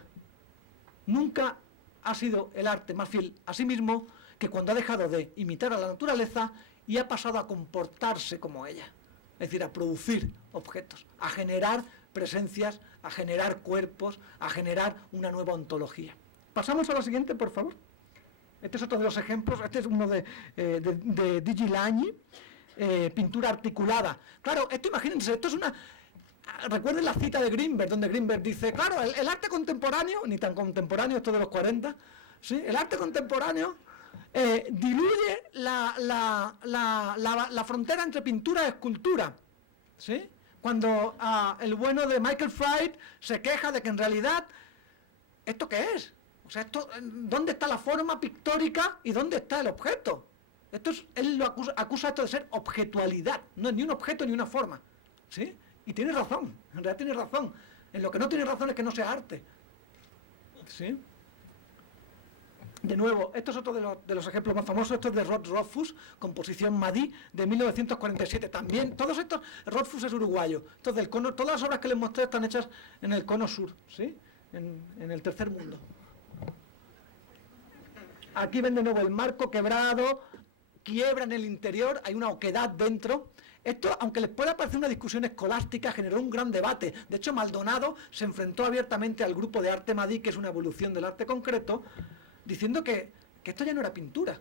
Nunca ha sido el arte más fiel a sí mismo que cuando ha dejado de imitar a la naturaleza y ha pasado a comportarse como ella, es decir, a producir objetos, a generar presencias, a generar cuerpos, a generar una nueva ontología. Pasamos a la siguiente, por favor. Este es otro de los ejemplos, este es uno de Digi Lagni, pintura articulada. Claro, esto imagínense, esto es una... Recuerden la cita de Greenberg, donde Greenberg dice, claro, el arte contemporáneo, ni tan contemporáneo, esto de los 40, ¿sí? El arte contemporáneo diluye la frontera entre pintura y escultura, ¿sí? Cuando el bueno de Michael Fried se queja de que en realidad, ¿esto qué es? O sea, ¿dónde está la forma pictórica y dónde está el objeto? Él lo acusa esto de ser objetualidad, no es ni un objeto ni una forma, ¿sí? Y tiene razón, en realidad tiene razón. En lo que no tiene razón es que no sea arte, ¿sí? De nuevo, esto es otro de los ejemplos más famosos, esto es de Rod Rothfuss, composición Madí, de 1947. También, todos estos, Rothfuss es uruguayo, todas las obras que les mostré están hechas en el cono sur, ¿sí? en el tercer mundo. Aquí ven de nuevo el marco quebrado, quiebra en el interior, hay una oquedad dentro. Esto, aunque les pueda parecer una discusión escolástica, generó un gran debate. De hecho, Maldonado se enfrentó abiertamente al grupo de arte Madí, que es una evolución del arte concreto, diciendo que esto ya no era pintura,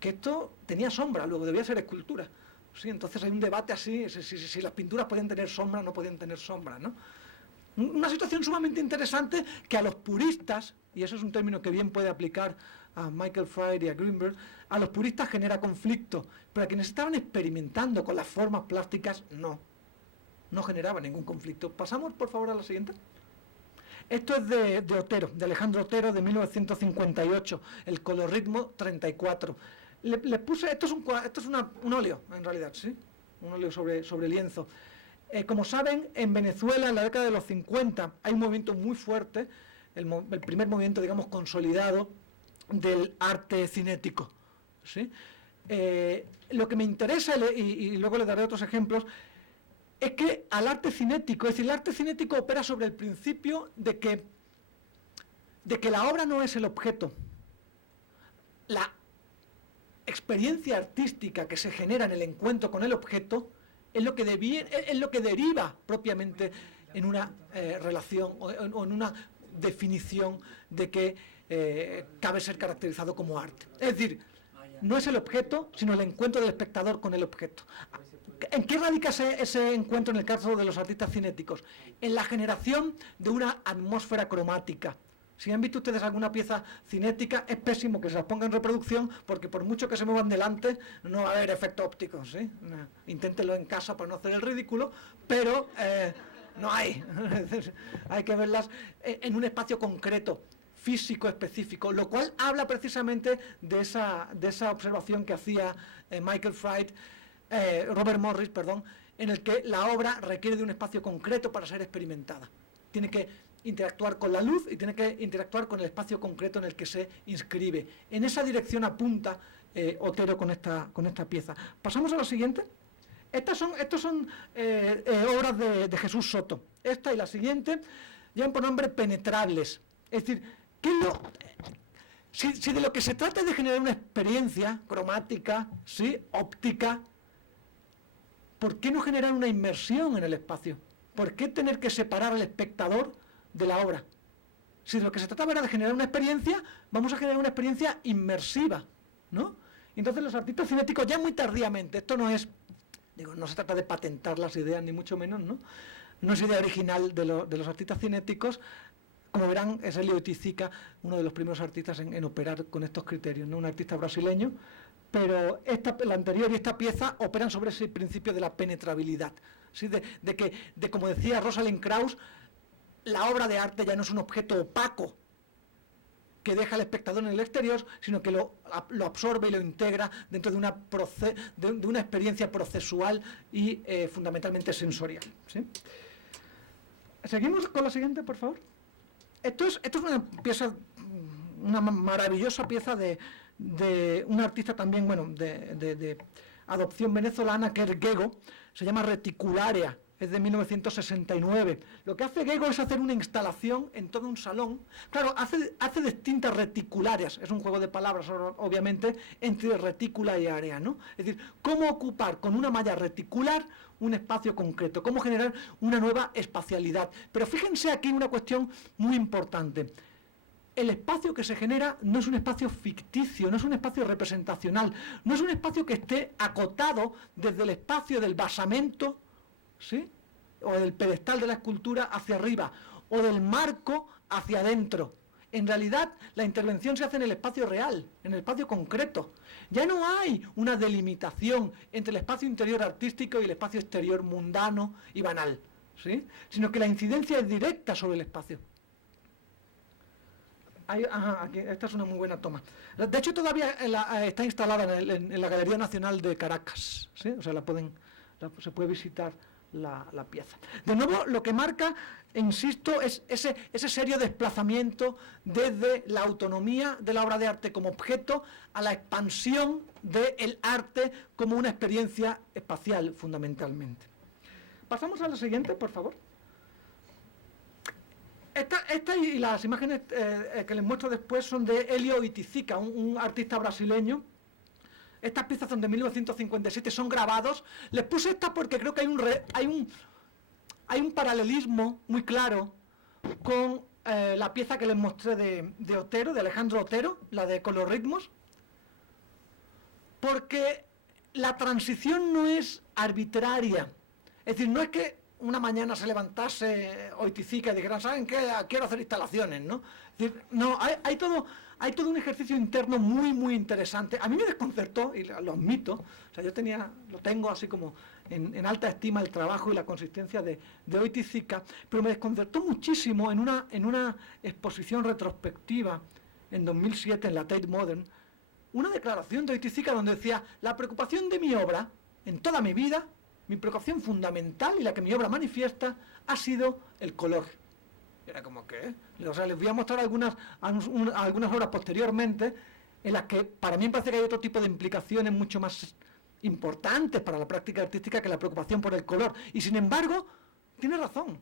que esto tenía sombra, luego debía ser escultura. Sí, entonces hay un debate así, si las pinturas podían tener sombra o no podían tener sombra, ¿no? Una situación sumamente interesante que a los puristas, y eso es un término que bien puede aplicar a Michael Fried y a Greenberg, a los puristas genera conflicto, pero a quienes estaban experimentando con las formas plásticas, no generaba ningún conflicto. Pasamos, por favor, a la siguiente. Esto es de Otero, de Alejandro Otero, de 1958, el colorritmo 34. Le puse, esto es un óleo, en realidad, ¿sí? Un óleo sobre lienzo. Como saben, en Venezuela, en la década de los 50, hay un movimiento muy fuerte, el primer movimiento, digamos, consolidado del arte cinético, ¿sí? Lo que me interesa, y luego les daré otros ejemplos, es que al arte cinético, es decir, el arte cinético opera sobre el principio de que la obra no es el objeto. La experiencia artística que se genera en el encuentro con el objeto es lo que deriva propiamente en una relación o en una definición de que cabe ser caracterizado como arte. Es decir, no es el objeto, sino el encuentro del espectador con el objeto. ¿En qué radica ese encuentro en el caso de los artistas cinéticos? En la generación de una atmósfera cromática. Si han visto ustedes alguna pieza cinética, es pésimo que se las ponga en reproducción, porque por mucho que se muevan delante, no va a haber efectos ópticos, ¿sí? Inténtenlo en casa para no hacer el ridículo, pero no hay. Hay que verlas en un espacio concreto, físico específico, lo cual habla precisamente de esa observación que hacía Robert Morris, en el que la obra requiere de un espacio concreto para ser experimentada. Tiene que interactuar con la luz y tiene que interactuar con el espacio concreto en el que se inscribe. En esa dirección apunta Otero con esta pieza. Pasamos a la siguiente. Estos son obras de Jesús Soto. Esta y la siguiente llevan por nombre Penetrables. Es decir, si de lo que se trata es de generar una experiencia cromática, ¿sí?, óptica, ¿por qué no generar una inmersión en el espacio? ¿Por qué tener que separar al espectador de la obra? Si de lo que se trataba era de generar una experiencia, vamos a generar una experiencia inmersiva, ¿no? Entonces los artistas cinéticos, ya muy tardíamente, esto no es, no se trata de patentar las ideas, ni mucho menos, ¿no? No es idea original de los artistas cinéticos. Como verán, es Elio Oiticica, uno de los primeros artistas en operar con estos criterios, ¿no? Un artista brasileño, pero la anterior y esta pieza operan sobre ese principio de la penetrabilidad, ¿sí? De como decía Rosalind Krauss, la obra de arte ya no es un objeto opaco que deja al espectador en el exterior, sino que lo absorbe y lo integra dentro de una experiencia procesual y fundamentalmente sensorial, ¿sí? Seguimos con la siguiente, por favor. Esto es una maravillosa pieza de un artista también, de adopción venezolana, que es Gego. Se llama Reticularia, es de 1969. Lo que hace Gego es hacer una instalación en todo un salón. Claro, hace distintas reticularias, es un juego de palabras, obviamente, entre retícula y área, ¿no? Es decir, cómo ocupar con una malla reticular un espacio concreto, cómo generar una nueva espacialidad. Pero fíjense aquí una cuestión muy importante. El espacio que se genera no es un espacio ficticio, no es un espacio representacional, no es un espacio que esté acotado desde el espacio del basamento, ¿sí?, o del pedestal de la escultura hacia arriba, o del marco hacia adentro. En realidad, la intervención se hace en el espacio real, en el espacio concreto. Ya no hay una delimitación entre el espacio interior artístico y el espacio exterior mundano y banal, ¿sí?, sino que la incidencia es directa sobre el espacio. Aquí, esta es una muy buena toma. De hecho, todavía está instalada en la Galería Nacional de Caracas, ¿sí? O sea, se puede visitar la pieza. De nuevo, lo que marca, insisto, es ese serio desplazamiento desde la autonomía de la obra de arte como objeto a la expansión del arte como una experiencia espacial, fundamentalmente. Pasamos a la siguiente, por favor. Esta y las imágenes que les muestro después son de Hélio Oiticica, un artista brasileño. Estas piezas son de 1957, son grabados. Les puse estas porque creo que hay un paralelismo muy claro con la pieza que les mostré de Otero, de Alejandro Otero, la de Colorritmos, porque la transición no es arbitraria. Es decir, no es que una mañana se levantase Oiticica y dijera, ¿saben qué? Quiero hacer instalaciones, ¿no? Es decir, no, hay todo un ejercicio interno muy, muy interesante. A mí me desconcertó, y lo admito, o sea, lo tengo así como en alta estima el trabajo y la consistencia de Oiticica, pero me desconcertó muchísimo en una exposición retrospectiva en 2007 en la Tate Modern, una declaración de Oiticica donde decía, la preocupación de mi obra, en toda mi vida, mi preocupación fundamental y la que mi obra manifiesta, ha sido el color. Era como que, o sea, les voy a mostrar algunas obras posteriormente en las que para mí me parece que hay otro tipo de implicaciones mucho más importantes para la práctica artística que la preocupación por el color. Y sin embargo, tiene razón,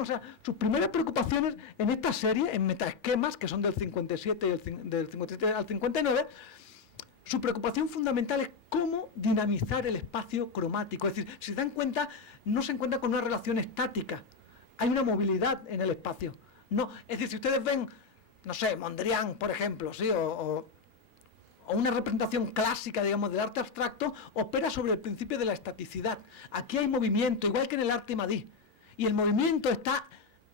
o sea, sus primeras preocupaciones en esta serie, en metaesquemas, que son del 57 y del 57 al 59, su preocupación fundamental es cómo dinamizar el espacio cromático. Es decir, si se dan cuenta, no se encuentra con una relación estática. Hay una movilidad en el espacio. No, es decir, si ustedes ven, no sé, Mondrian, por ejemplo, ¿sí? o una representación clásica, digamos, del arte abstracto, opera sobre el principio de la estaticidad. Aquí hay movimiento, igual que en el arte Madí. Y el movimiento está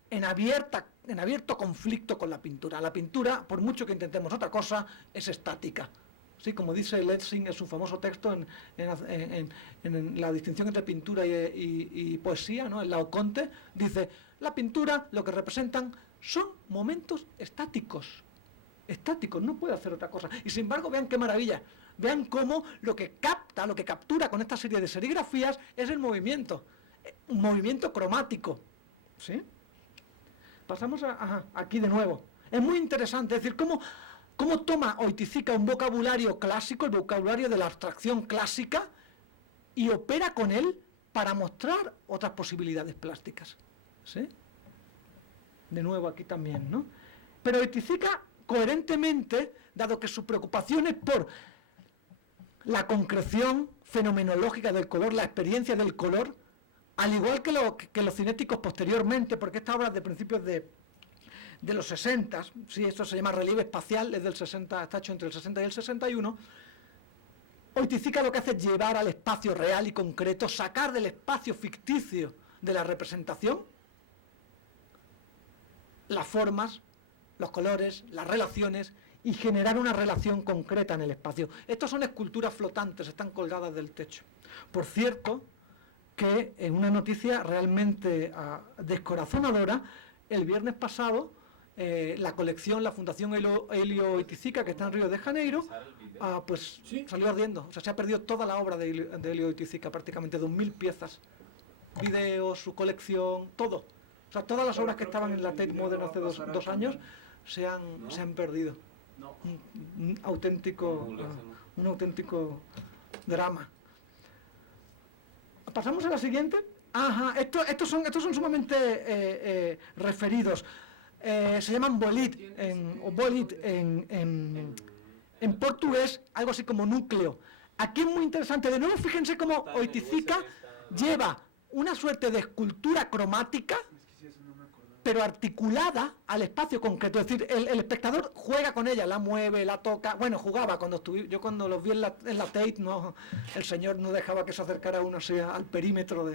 en abierto conflicto con la pintura. La pintura, por mucho que intentemos otra cosa, es estática. Sí, como dice Lessing en su famoso texto en la distinción entre pintura y poesía, ¿no? En Laoconte, dice, la pintura lo que representan son momentos estáticos, no puede hacer otra cosa. Y sin embargo, vean qué maravilla, vean cómo lo que captura con esta serie de serigrafías es el movimiento, un movimiento cromático, ¿sí? Pasamos aquí de nuevo. Es muy interesante, es decir, cómo toma Oiticica un vocabulario clásico, el vocabulario de la abstracción clásica, y opera con él para mostrar otras posibilidades plásticas. ¿Sí? De nuevo aquí también, ¿no? Pero Oiticica, coherentemente, dado que su preocupación es por la concreción fenomenológica del color, la experiencia del color, al igual que los cinéticos posteriormente, porque esta obra es de principios de los 60, sí, esto se llama relieve espacial, es del 60, está hecho entre el 60 y el 61, Oiticica lo que hace es llevar al espacio real y concreto, sacar del espacio ficticio de la representación las formas, los colores, las relaciones, y generar una relación concreta en el espacio. Estos son esculturas flotantes, están colgadas del techo. Por cierto, que en una noticia realmente descorazonadora, el viernes pasado, la colección, la Fundación Hélio Oiticica, que está en Río de Janeiro, pues ¿sí? Salió ardiendo. O sea, se ha perdido toda la obra de Hélio Oiticica, prácticamente 2.000 piezas, videos, su colección, todo. O sea, todas las obras que estaban en la Tate Modern hace dos años se han perdido. Un auténtico drama. Pasamos a la siguiente. Estos son sumamente referidos. Se llaman bolid en portugués, algo así como núcleo. Aquí es muy interesante, de nuevo fíjense cómo Oiticica lleva una suerte de escultura cromática, pero articulada al espacio concreto. Es decir, el espectador juega con ella, la mueve, la toca. Bueno, jugaba yo cuando los vi en la Tate, no, el señor no dejaba que se acercara uno al perímetro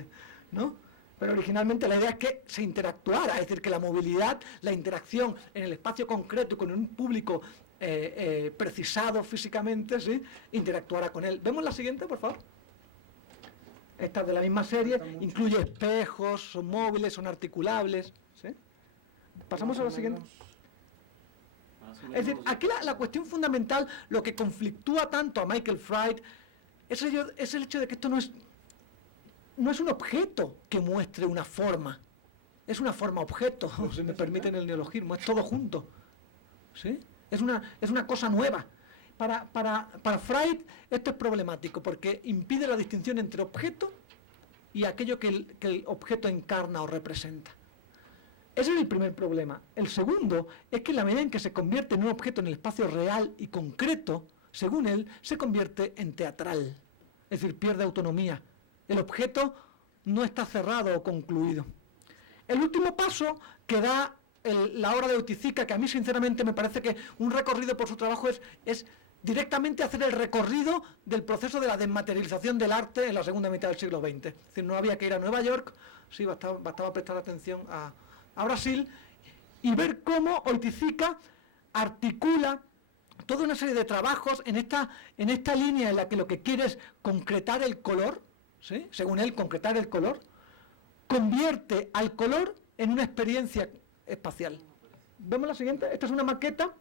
¿no? Pero originalmente la idea es que se interactuara, es decir, que la movilidad, la interacción en el espacio concreto con un público precisado físicamente, ¿sí? Interactuara con él. ¿Vemos la siguiente, por favor? Esta es de la misma serie, incluye espejos, son móviles, son articulables, ¿sí? Pasamos a la siguiente. Es decir, aquí la cuestión fundamental, lo que conflictúa tanto a Michael Fried, es el hecho de que esto no es un objeto que muestre una forma, es una forma objeto, si me permiten el neologismo, es todo junto, ¿sí? Es una cosa nueva. Para Fried esto es problemático porque impide la distinción entre objeto y aquello que el objeto encarna o representa. Ese es el primer problema. El segundo es que en la medida en que se convierte en un objeto en el espacio real y concreto, según él, se convierte en teatral. Es decir, pierde autonomía. El objeto no está cerrado o concluido. El último paso que da la obra de Oiticica, que a mí sinceramente me parece que un recorrido por su trabajo es directamente hacer el recorrido del proceso de la desmaterialización del arte en la segunda mitad del siglo XX. Es decir, no había que ir a Nueva York, sí, bastaba prestar atención a Brasil y ver cómo Oiticica articula toda una serie de trabajos en esta línea en la que lo que quiere es concretar el color, ¿sí? Según él, concretar el color, convierte al color en una experiencia espacial. ¿Vemos la siguiente? Esta es una maqueta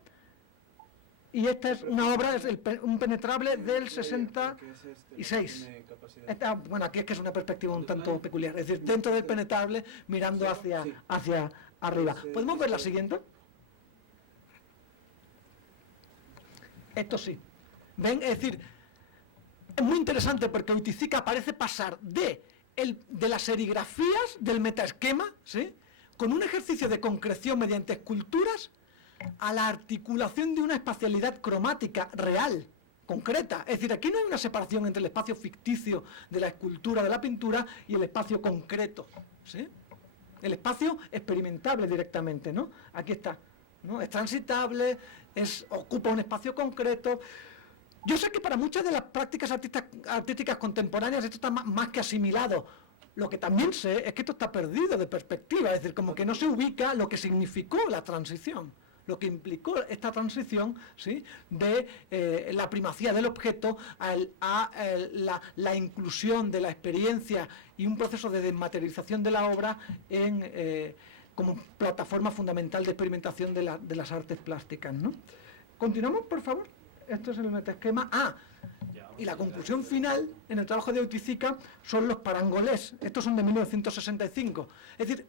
y esta es una obra, es un penetrable del 66. Bueno, aquí es que es una perspectiva un tanto peculiar, es decir, dentro del penetrable mirando hacia arriba. ¿Podemos ver la siguiente? Esto sí. ¿Ven? Es decir, es muy interesante porque Oiticica parece pasar de las serigrafías del metaesquema, ¿sí?, con un ejercicio de concreción mediante esculturas, a la articulación de una espacialidad cromática real, concreta. Es decir, aquí no hay una separación entre el espacio ficticio de la escultura, de la pintura, y el espacio concreto, ¿sí? El espacio experimentable directamente, ¿no? Aquí está, ¿no? Es transitable, ocupa un espacio concreto. Yo sé que para muchas de las prácticas artísticas contemporáneas esto está más que asimilado. Lo que también sé es que esto está perdido de perspectiva, es decir, como que no se ubica lo que significó la transición, lo que implicó esta transición, ¿sí?, de la primacía del objeto a la inclusión de la experiencia y un proceso de desmaterialización de la obra como plataforma fundamental de experimentación de las artes plásticas, ¿no? Continuamos, por favor. Esto es el metaesquema. Y la conclusión final en el trabajo de Oiticica son los parangolés. Estos son de 1965. Es decir,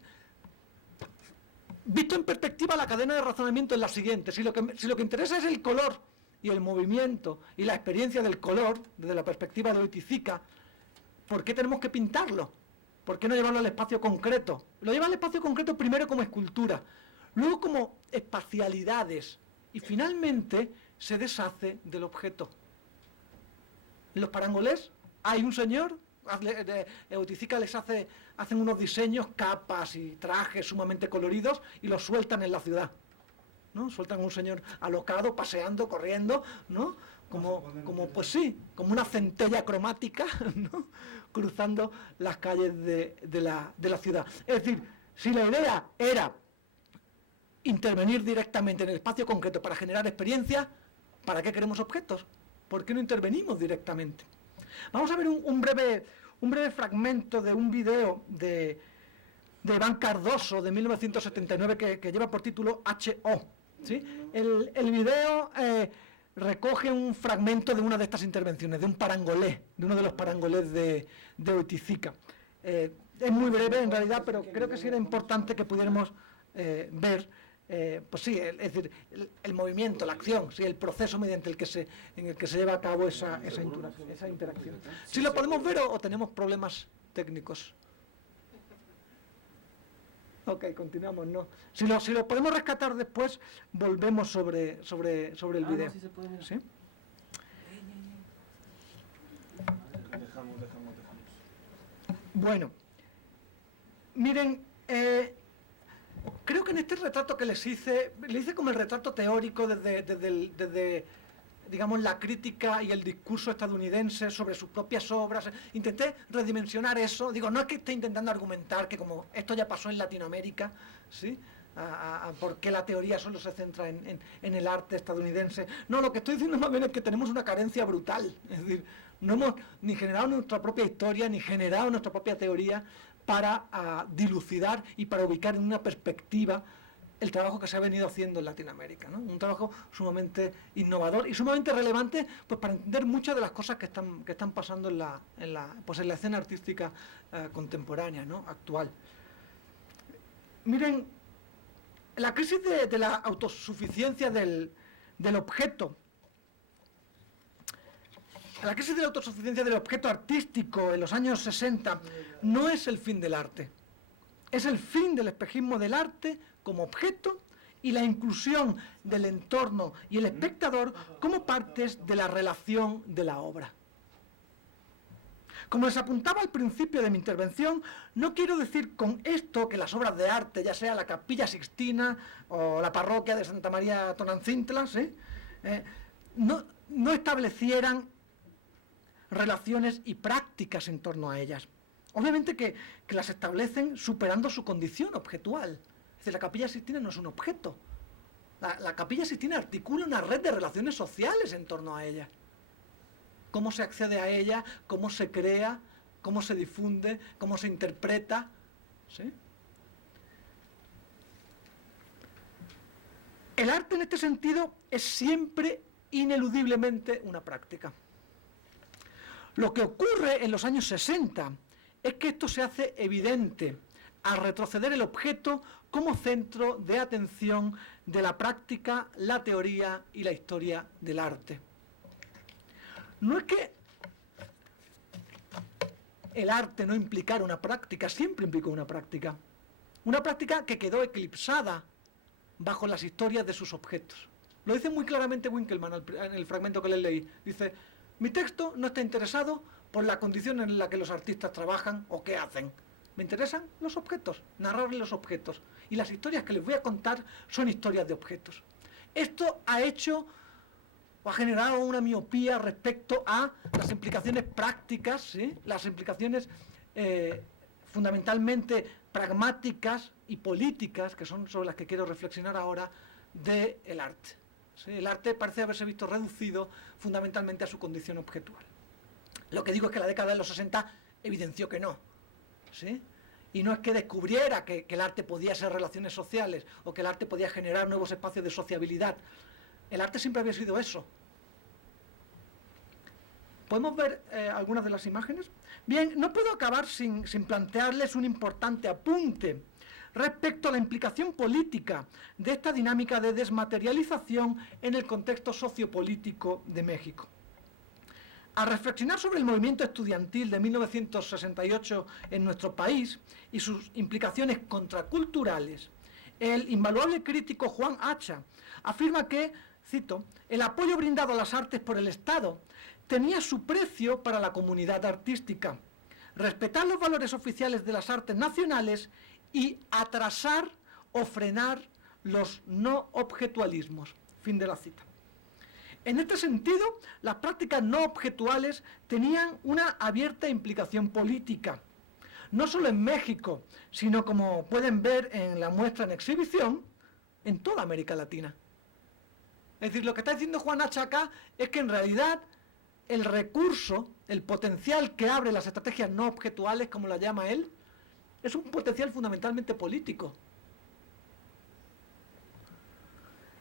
visto en perspectiva, la cadena de razonamiento es la siguiente. Si lo que interesa es el color y el movimiento y la experiencia del color, desde la perspectiva de Oiticica, ¿por qué tenemos que pintarlo? ¿Por qué no llevarlo al espacio concreto? Lo lleva al espacio concreto primero como escultura, luego como espacialidades, y finalmente se deshace del objeto. En los parangolés hay un señor, Oiticica les hacen unos diseños, capas y trajes sumamente coloridos y los sueltan en la ciudad, ¿no? Sueltan a un señor alocado, paseando, corriendo, ¿no? Pues sí, como una centella cromática, ¿no?, cruzando las calles de la ciudad. Es decir, si la idea era intervenir directamente en el espacio concreto para generar experiencias, ¿para qué queremos objetos? ¿Por qué no intervenimos directamente? Vamos a ver un breve fragmento de un video de Iván Cardoso de 1979 que lleva por título H.O. ¿Sí? El video recoge un fragmento de una de estas intervenciones, de un parangolé, de uno de los parangolés de Oiticica. Es muy breve en realidad, pero creo que sí era importante que pudiéramos ver. Pues sí, es decir, el movimiento, la acción, sí, el proceso mediante en el que se lleva a cabo esa interacción. ¿Sí lo podemos ver o tenemos problemas técnicos? Ok, continuamos, no. Si lo podemos rescatar después, volvemos sobre el video. No, sí se puede ver. ¿Sí? Dejamos. Bueno, miren, creo que en este retrato que le hice como el retrato teórico desde digamos, la crítica y el discurso estadounidense sobre sus propias obras. Intenté redimensionar eso. Digo, no es que esté intentando argumentar que como esto ya pasó en Latinoamérica, ¿sí?, por qué la teoría solo se centra en el arte estadounidense. No, lo que estoy diciendo más bien es que tenemos una carencia brutal. Es decir, no hemos ni generado nuestra propia historia, ni generado nuestra propia teoría para dilucidar y para ubicar en una perspectiva el trabajo que se ha venido haciendo en Latinoamérica, ¿no? Un trabajo sumamente innovador y sumamente relevante, pues, para entender muchas de las cosas que están pasando en la escena artística contemporánea, ¿no?, actual. Miren, la crisis de la autosuficiencia del objeto, la crisis de la autosuficiencia del objeto artístico en los años 60 no es el fin del arte. Es el fin del espejismo del arte como objeto y la inclusión del entorno y el espectador como partes de la relación de la obra. Como les apuntaba al principio de mi intervención, no quiero decir con esto que las obras de arte, ya sea la Capilla Sixtina o la parroquia de Santa María Tonancintla, no establecieran relaciones y prácticas en torno a ellas. Obviamente que las establecen superando su condición objetual. Es decir, la Capilla Sixtina no es un objeto. La Capilla Sixtina articula una red de relaciones sociales en torno a ella. Cómo se accede a ella, cómo se crea, cómo se difunde, cómo se interpreta. ¿Sí? El arte en este sentido es siempre ineludiblemente una práctica. Lo que ocurre en los años 60 es que esto se hace evidente al retroceder el objeto como centro de atención de la práctica, la teoría y la historia del arte. No es que el arte no implicara una práctica, siempre implicó una práctica que quedó eclipsada bajo las historias de sus objetos. Lo dice muy claramente Winkelmann en el fragmento que les leí. Dice, mi texto no está interesado por la condición en la que los artistas trabajan o qué hacen. Me interesan los objetos, narrarles los objetos. Y las historias que les voy a contar son historias de objetos. Esto ha generado una miopía respecto a las implicaciones prácticas, ¿sí? Las implicaciones fundamentalmente pragmáticas y políticas, que son sobre las que quiero reflexionar ahora, del arte. ¿Sí? El arte parece haberse visto reducido fundamentalmente a su condición objetual. Lo que digo es que la década de los 60 evidenció que no. ¿Sí? Y no es que descubriera que el arte podía ser relaciones sociales o que el arte podía generar nuevos espacios de sociabilidad. El arte siempre había sido eso. ¿Podemos ver algunas de las imágenes? Bien, no puedo acabar sin plantearles un importante apunte respecto a la implicación política de esta dinámica de desmaterialización en el contexto sociopolítico de México. Al reflexionar sobre el movimiento estudiantil de 1968 en nuestro país y sus implicaciones contraculturales, el invaluable crítico Juan Hacha afirma que, cito, el apoyo brindado a las artes por el Estado tenía su precio para la comunidad artística, respetar los valores oficiales de las artes nacionales y atrasar o frenar los no objetualismos. Fin de la cita. En este sentido, las prácticas no objetuales tenían una abierta implicación política, no solo en México, sino, como pueden ver en la muestra en exhibición, en toda América Latina. Es decir, lo que está diciendo Juan Hacha acá es que en realidad el recurso, el potencial que abre las estrategias no objetuales, como la llama él, es un potencial fundamentalmente político.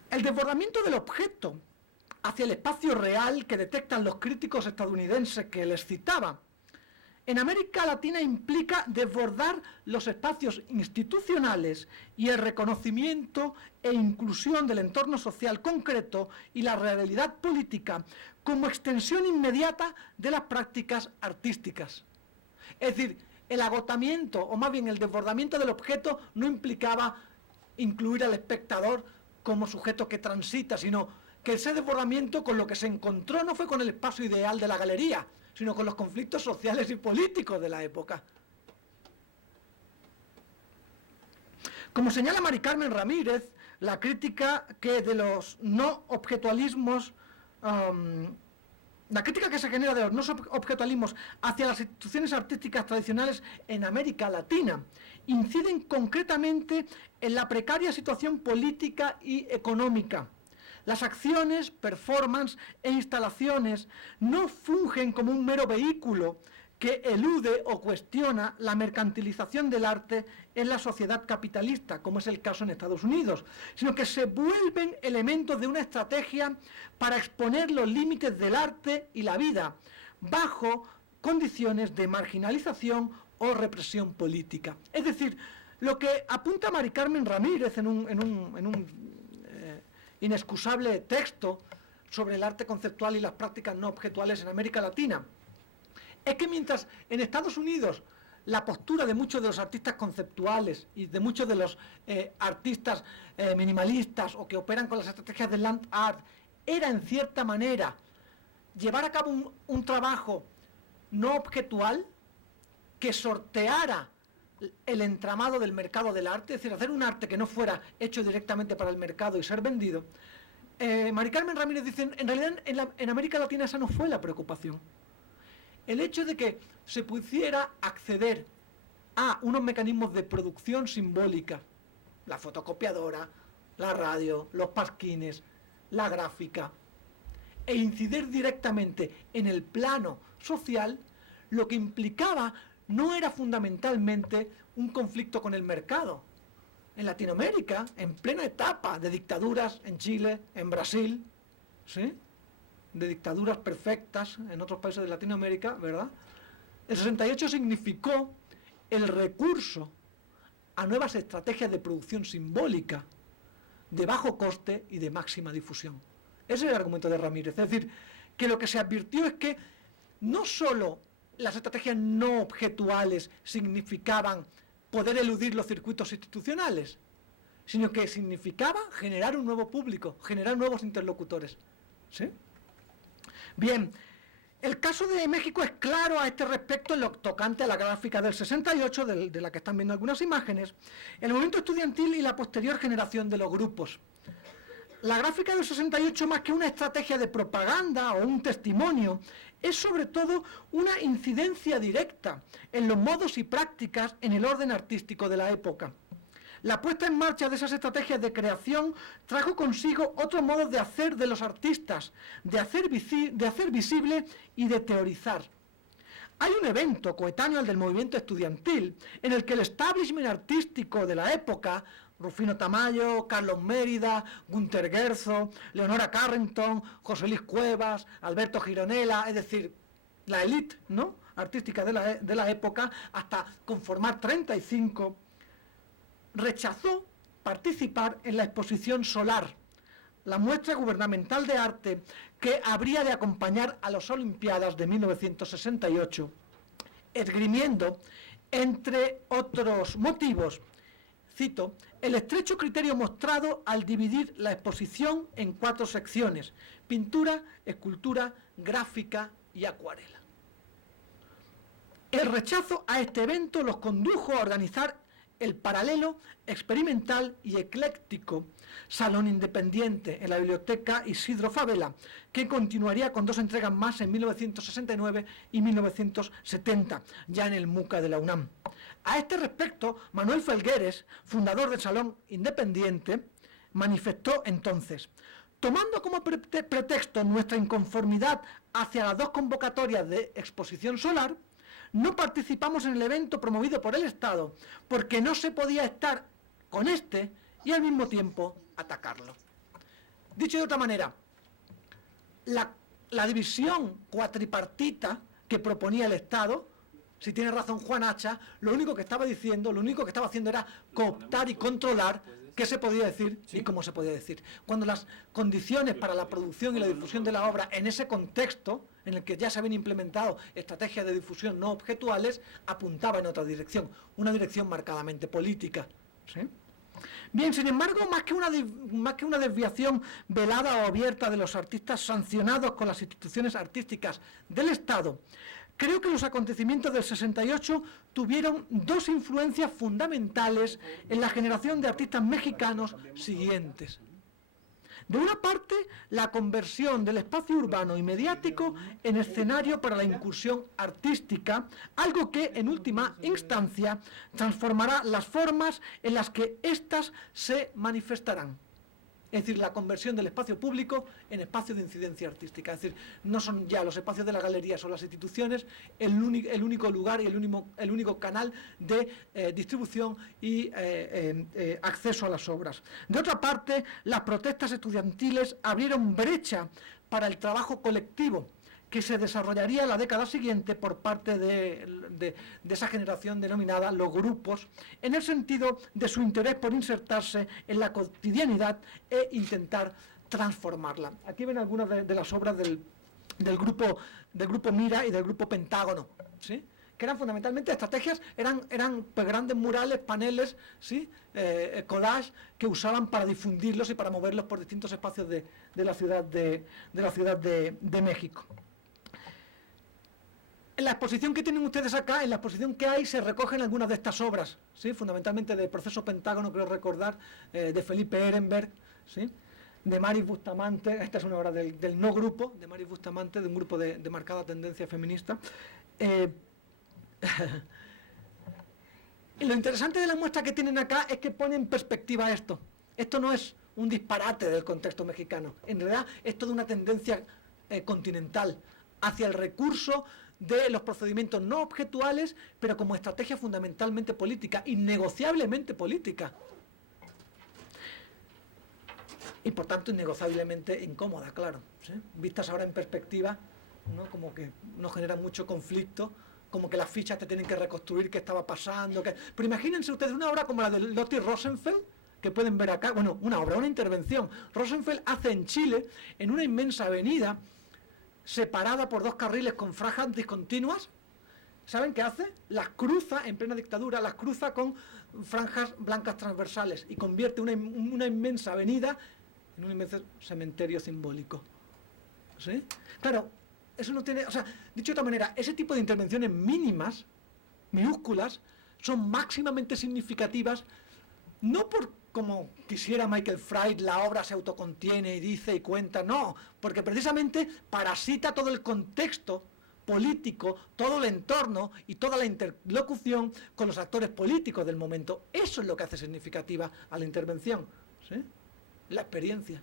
El desbordamiento del objeto hacia el espacio real que detectan los críticos estadounidenses que les citaba, en América Latina implica desbordar los espacios institucionales y el reconocimiento e inclusión del entorno social concreto y la realidad política como extensión inmediata de las prácticas artísticas. Es decir, el agotamiento, o más bien el desbordamiento del objeto, no implicaba incluir al espectador como sujeto que transita, sino que ese desbordamiento con lo que se encontró no fue con el espacio ideal de la galería, sino con los conflictos sociales y políticos de la época. Como señala Mari Carmen Ramírez, la crítica que de los no objetualismos, la crítica que se genera de los no objetualismos hacia las instituciones artísticas tradicionales en América Latina inciden concretamente en la precaria situación política y económica. Las acciones, performance e instalaciones no fungen como un mero vehículo que elude o cuestiona la mercantilización del arte en la sociedad capitalista, como es el caso en Estados Unidos, sino que se vuelven elementos de una estrategia para exponer los límites del arte y la vida, bajo condiciones de marginalización o represión política. Es decir, lo que apunta Mari Carmen Ramírez en un inexcusable texto sobre el arte conceptual y las prácticas no objetuales en América Latina, es que mientras en Estados Unidos la postura de muchos de los artistas conceptuales y de muchos de los artistas minimalistas o que operan con las estrategias del land art era en cierta manera llevar a cabo un trabajo no objetual que sorteara el entramado del mercado del arte, es decir, hacer un arte que no fuera hecho directamente para el mercado y ser vendido. Mari Carmen Ramírez dice, en realidad en América Latina esa no fue la preocupación. El hecho de que se pudiera acceder a unos mecanismos de producción simbólica, la fotocopiadora, la radio, los pasquines, la gráfica, e incidir directamente en el plano social, lo que implicaba no era fundamentalmente un conflicto con el mercado. En Latinoamérica, en plena etapa de dictaduras, en Chile, en Brasil, ¿sí?, de dictaduras perfectas en otros países de Latinoamérica, ¿verdad?, el 68 significó el recurso a nuevas estrategias de producción simbólica, de bajo coste y de máxima difusión. Ese es el argumento de Ramírez. Es decir, que lo que se advirtió es que no solo las estrategias no objetuales significaban poder eludir los circuitos institucionales, sino que significaba generar un nuevo público, generar nuevos interlocutores. ¿Sí? Bien, el caso de México es claro a este respecto en lo tocante a la gráfica del 68, de la que están viendo algunas imágenes, el movimiento estudiantil y la posterior generación de los grupos. La gráfica del 68, más que una estrategia de propaganda o un testimonio, es sobre todo una incidencia directa en los modos y prácticas en el orden artístico de la época. La puesta en marcha de esas estrategias de creación trajo consigo otros modos de hacer de los artistas, de hacer visible y de teorizar. Hay un evento coetáneo al del movimiento estudiantil en el que el establishment artístico de la época, Rufino Tamayo, Carlos Mérida, Gunter Gerzo, Leonora Carrington, José Luis Cuevas, Alberto Gironella, es decir, la élite, ¿no?, artística de la época, hasta conformar 35, rechazó participar en la exposición Solar, la muestra gubernamental de arte que habría de acompañar a las Olimpiadas de 1968, esgrimiendo, entre otros motivos, cito, el estrecho criterio mostrado al dividir la exposición en 4 secciones: pintura, escultura, gráfica y acuarela. El rechazo a este evento los condujo a organizar el paralelo, experimental y ecléctico Salón Independiente en la Biblioteca Isidro Fabela, que continuaría con 2 entregas más en 1969 y 1970, ya en el MUCA de la UNAM. A este respecto, Manuel Felgueres, fundador del Salón Independiente, manifestó entonces: tomando como pretexto nuestra inconformidad hacia las 2 convocatorias de exposición solar, no participamos en el evento promovido por el Estado porque no se podía estar con este y al mismo tiempo atacarlo. Dicho de otra manera, la división cuatripartita que proponía el Estado, si tiene razón Juan Hacha, lo único que estaba diciendo, lo único que estaba haciendo era cooptar y controlar qué se podía decir y cómo se podía decir. Cuando las condiciones para la producción y la difusión de la obra en ese contexto, en el que ya se habían implementado estrategias de difusión no objetuales, apuntaba en otra dirección, una dirección marcadamente política. ¿Sí? Bien, sin embargo, más que una desviación velada o abierta de los artistas sancionados con las instituciones artísticas del Estado, creo que los acontecimientos del 68 tuvieron 2 influencias fundamentales en la generación de artistas mexicanos siguientes. De una parte, la conversión del espacio urbano y mediático en escenario para la incursión artística, algo que, en última instancia, transformará las formas en las que éstas se manifestarán. Es decir, la conversión del espacio público en espacio de incidencia artística. Es decir, no son ya los espacios de las galerías o las instituciones el único lugar y el único canal de distribución y acceso a las obras. De otra parte, las protestas estudiantiles abrieron brecha para el trabajo colectivo que se desarrollaría la década siguiente por parte de esa generación denominada los grupos, en el sentido de su interés por insertarse en la cotidianidad e intentar transformarla. Aquí ven algunas de las obras del grupo Mira y del grupo Pentágono, ¿sí?, que eran fundamentalmente estrategias, eran pues, grandes murales, paneles, ¿sí? Collage, que usaban para difundirlos y para moverlos por distintos espacios de la ciudad de México. En la exposición que tienen ustedes acá, en la exposición que hay, se recogen algunas de estas obras, ¿sí? Fundamentalmente del Proceso Pentágono, creo recordar, de Felipe Ehrenberg, ¿sí? De Maris Bustamante, esta es una obra del no grupo, de Maris Bustamante, de un grupo de marcada tendencia feminista. Lo interesante de la muestra que tienen acá es que pone en perspectiva esto. Esto no es un disparate del contexto mexicano, en realidad es toda una tendencia continental hacia el recurso de los procedimientos no objetuales, pero como estrategia fundamentalmente política, innegociablemente política. Y por tanto innegociablemente incómoda, claro, ¿sí? Vistas ahora en perspectiva, ¿no? Como que no genera mucho conflicto, como que las fichas te tienen que reconstruir qué estaba pasando. Pero imagínense ustedes una obra como la de Lotti Rosenfeld, que pueden ver acá, bueno, una intervención. Rosenfeld hace en Chile, en una inmensa avenida, separada por dos carriles con franjas discontinuas. ¿Saben qué hace? Las cruza, en plena dictadura, las cruza con franjas blancas transversales y convierte una inmensa avenida en un inmenso cementerio simbólico. ¿Sí? Claro, eso no tiene... O sea, dicho de otra manera, ese tipo de intervenciones mínimas, minúsculas, son máximamente significativas, no por como quisiera Michael Fried, la obra se autocontiene y dice y cuenta, no, porque precisamente parasita todo el contexto político, todo el entorno y toda la interlocución con los actores políticos del momento. Eso es lo que hace significativa a la intervención, ¿sí? La experiencia.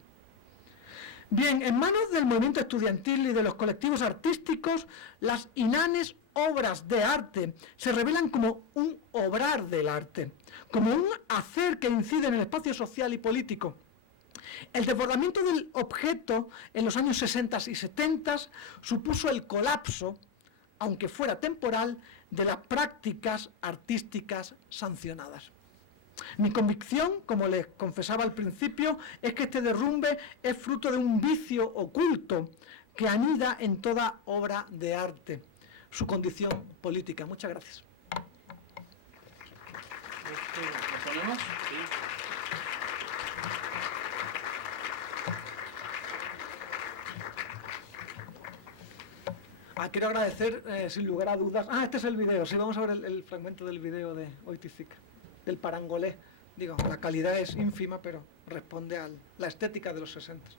Bien, en manos del movimiento estudiantil y de los colectivos artísticos, las inanes obras de arte se revelan como un obrar del arte, como un hacer que incide en el espacio social y político. El desbordamiento del objeto en los años 60 y 70 supuso el colapso, aunque fuera temporal, de las prácticas artísticas sancionadas. Mi convicción, como les confesaba al principio, es que este derrumbe es fruto de un vicio oculto que anida en toda obra de arte, su condición política. Muchas gracias. ¿Lo ponemos? Sí. Quiero agradecer, sin lugar a dudas... este es el video. Sí, vamos a ver el fragmento del video de Oiticic, del parangolé. Digo, la calidad es ínfima, pero responde a la estética de los 60.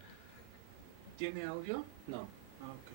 ¿Tiene audio? No. Ok.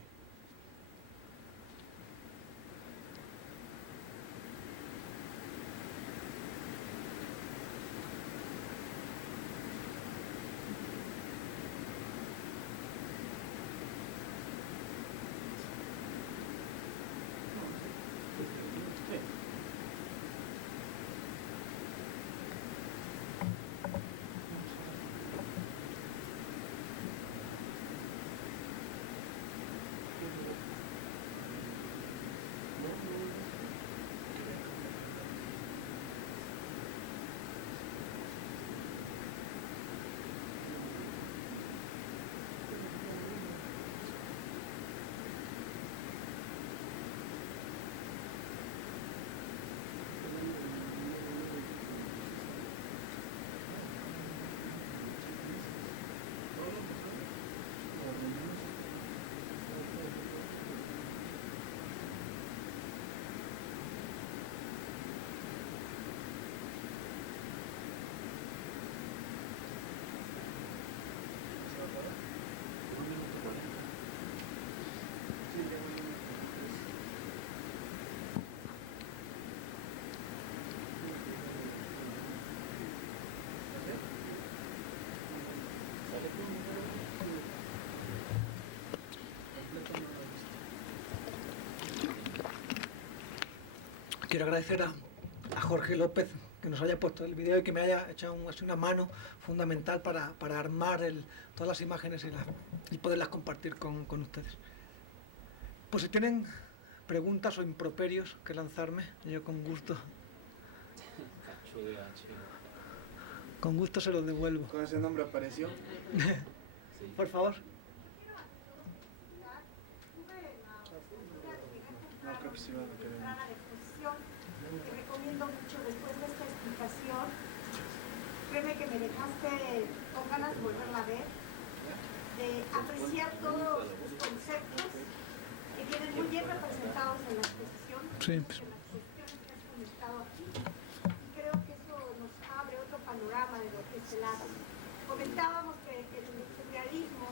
Quiero agradecer a Jorge López que nos haya puesto el video y que me haya echado una mano fundamental para armar todas las imágenes y poderlas compartir con ustedes. Pues si tienen preguntas o improperios que lanzarme, yo con gusto se los devuelvo. ¿Con ese nombre apareció? Sí. Por favor. No creo que se iba a querer. más que con ganas de volverla a ver, de apreciar todos los conceptos que vienen muy bien representados en la exposición, Sí. en las cuestiones que has comentado aquí, y creo que eso nos abre otro panorama de lo que es el arte. Comentábamos que el surrealismo,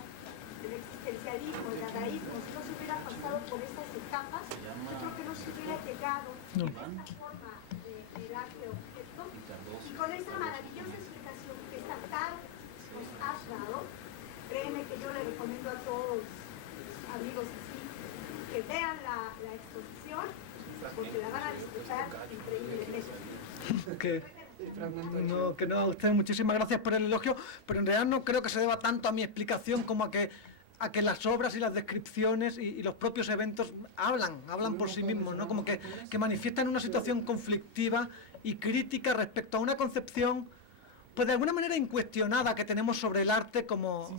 el existencialismo, el dadaísmo, si no se hubiera pasado por esas etapas, yo creo que no se hubiera llegado a esta forma del arte objeto, y con esa maravillosa explicación que esta tarde nos has dado, créeme que yo le recomiendo a todos los amigos así, que vean la exposición, porque la van a disfrutar increíblemente. Que no, a usted muchísimas gracias por el elogio, pero en realidad no creo que se deba tanto a mi explicación como a que las obras y las descripciones y los propios eventos hablan por sí mismos, ¿no? Como que manifiestan una situación conflictiva y crítica respecto a una concepción, pues de alguna manera incuestionada, que tenemos sobre el arte como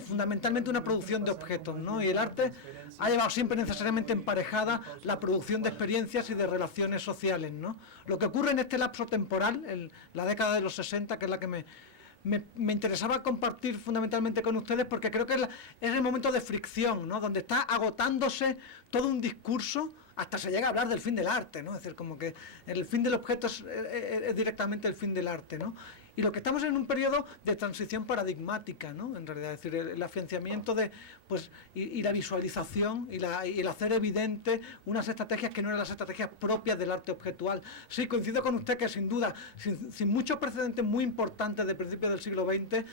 fundamentalmente una producción de objetos, ¿no? Y el arte ha llevado siempre necesariamente emparejada la producción de experiencias y de relaciones sociales, ¿no? Lo que ocurre en este lapso temporal, la década de los 60, que es la que me interesaba compartir fundamentalmente con ustedes, porque creo que es el momento de fricción, ¿no? Donde está agotándose todo un discurso, hasta se llega a hablar del fin del arte, ¿no? Es decir, como que el fin del objeto es directamente el fin del arte, ¿no? Y lo que estamos en un periodo de transición paradigmática, ¿no? En realidad, es decir, el afianzamiento de, pues, y la visualización y el hacer evidente unas estrategias que no eran las estrategias propias del arte objetual. Sí, coincido con usted que sin duda, sin muchos precedentes muy importantes de principios del siglo XX,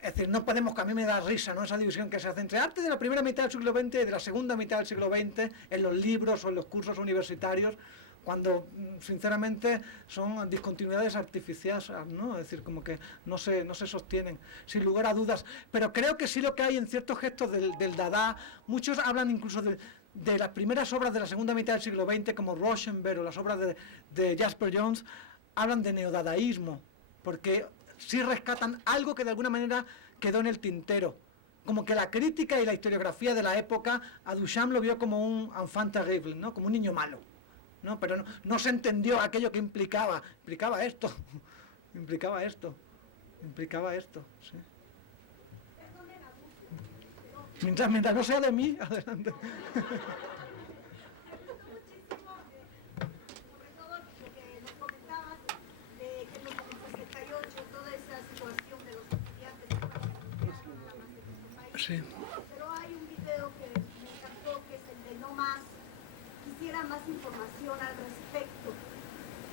es decir, no podemos, que a mí me da risa, ¿no?, esa división que se hace entre arte de la primera mitad del siglo XX y de la segunda mitad del siglo XX en los libros o en los cursos universitarios, cuando sinceramente son discontinuidades artificiales, ¿no? Es decir, como que no se sostienen, sin lugar a dudas. Pero creo que sí lo que hay en ciertos gestos del Dada, muchos hablan incluso de las primeras obras de la segunda mitad del siglo XX, como Rauschenberg o las obras de Jasper Johns, hablan de neodadaísmo, porque sí rescatan algo que de alguna manera quedó en el tintero. Como que la crítica y la historiografía de la época a Duchamp lo vio como un enfant terrible, ¿no? Como un niño malo, ¿no? Pero no se entendió aquello que implicaba esto, sí. Mientras no sea de mí, adelante. Sí. Pero hay un video que me encantó, que es el de No Más. Quisiera más información al respecto.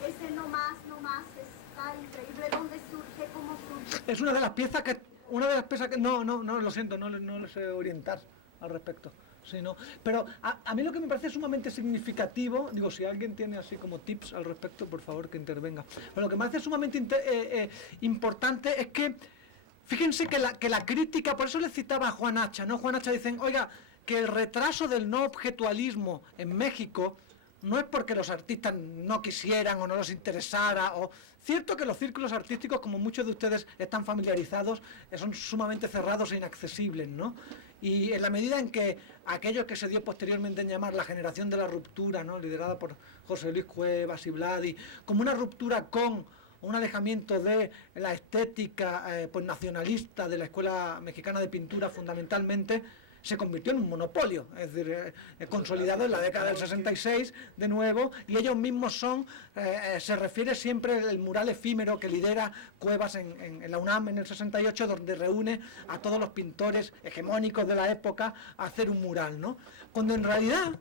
Ese No Más está increíble. ¿Dónde surge? ¿Cómo surge? Es una de las piezas que... No, lo siento, no le sé orientar al respecto. Sí, no. Pero a mí lo que me parece sumamente significativo, digo, si alguien tiene así como tips al respecto, por favor que intervenga. Pero lo que me parece sumamente importante es que fíjense que la crítica, por eso le citaba a Juan Hacha, ¿no? Juan Hacha dicen, oiga, que el retraso del no objetualismo en México no es porque los artistas no quisieran o no les interesara, o cierto que los círculos artísticos, como muchos de ustedes están familiarizados, son sumamente cerrados e inaccesibles, ¿no? Y en la medida en que aquello que se dio posteriormente en llamar la generación de la ruptura, ¿no?, liderada por José Luis Cuevas y Vladi, como una ruptura con un alejamiento de la estética pues nacionalista de la Escuela Mexicana de Pintura, fundamentalmente, se convirtió en un monopolio, es decir, consolidado en la década del 66 de nuevo, y ellos mismos se refiere siempre el mural efímero que lidera Cuevas en la UNAM en el 68, donde reúne a todos los pintores hegemónicos de la época a hacer un mural, ¿no? Cuando en realidad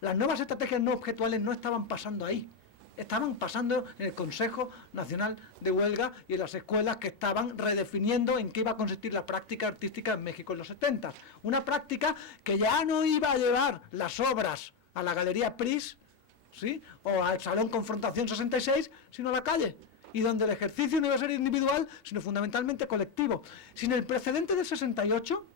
las nuevas estrategias no objetuales no estaban pasando ahí. Estaban pasando en el Consejo Nacional de Huelga y en las escuelas que estaban redefiniendo en qué iba a consistir la práctica artística en México en los 70. Una práctica que ya no iba a llevar las obras a la Galería Pris, ¿sí?, o al Salón Confrontación 66, sino a la calle. Y donde el ejercicio no iba a ser individual, sino fundamentalmente colectivo. Sin el precedente del 68...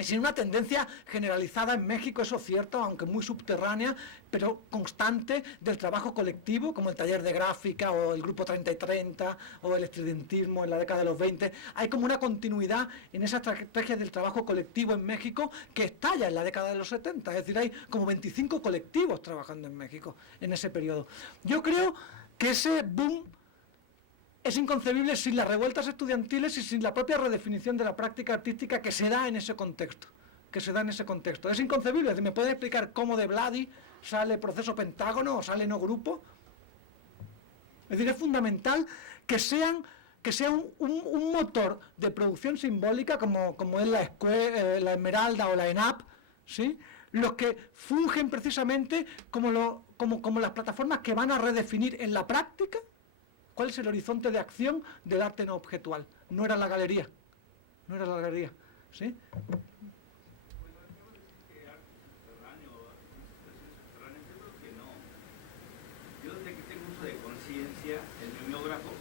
y sin una tendencia generalizada en México, eso es cierto, aunque muy subterránea, pero constante, del trabajo colectivo, como el taller de gráfica, o el grupo 30 y 30, o el estridentismo en la década de los 20. Hay como una continuidad en esa estrategia del trabajo colectivo en México que estalla en la década de los 70. Es decir, hay como 25 colectivos trabajando en México en ese periodo. Yo creo que ese boom es inconcebible sin las revueltas estudiantiles y sin la propia redefinición de la práctica artística que se da en ese contexto. Es inconcebible. ¿Me pueden explicar cómo de Vladi sale Proceso Pentágono o sale No Grupo? Es decir, es fundamental que sea un motor de producción simbólica como es la Esmeralda o la ENAP, ¿sí? Los que fungen precisamente como las plataformas que van a redefinir en la práctica cuál es el horizonte de acción del arte no objetual. No era la galería, ¿sí? El mimeógrafo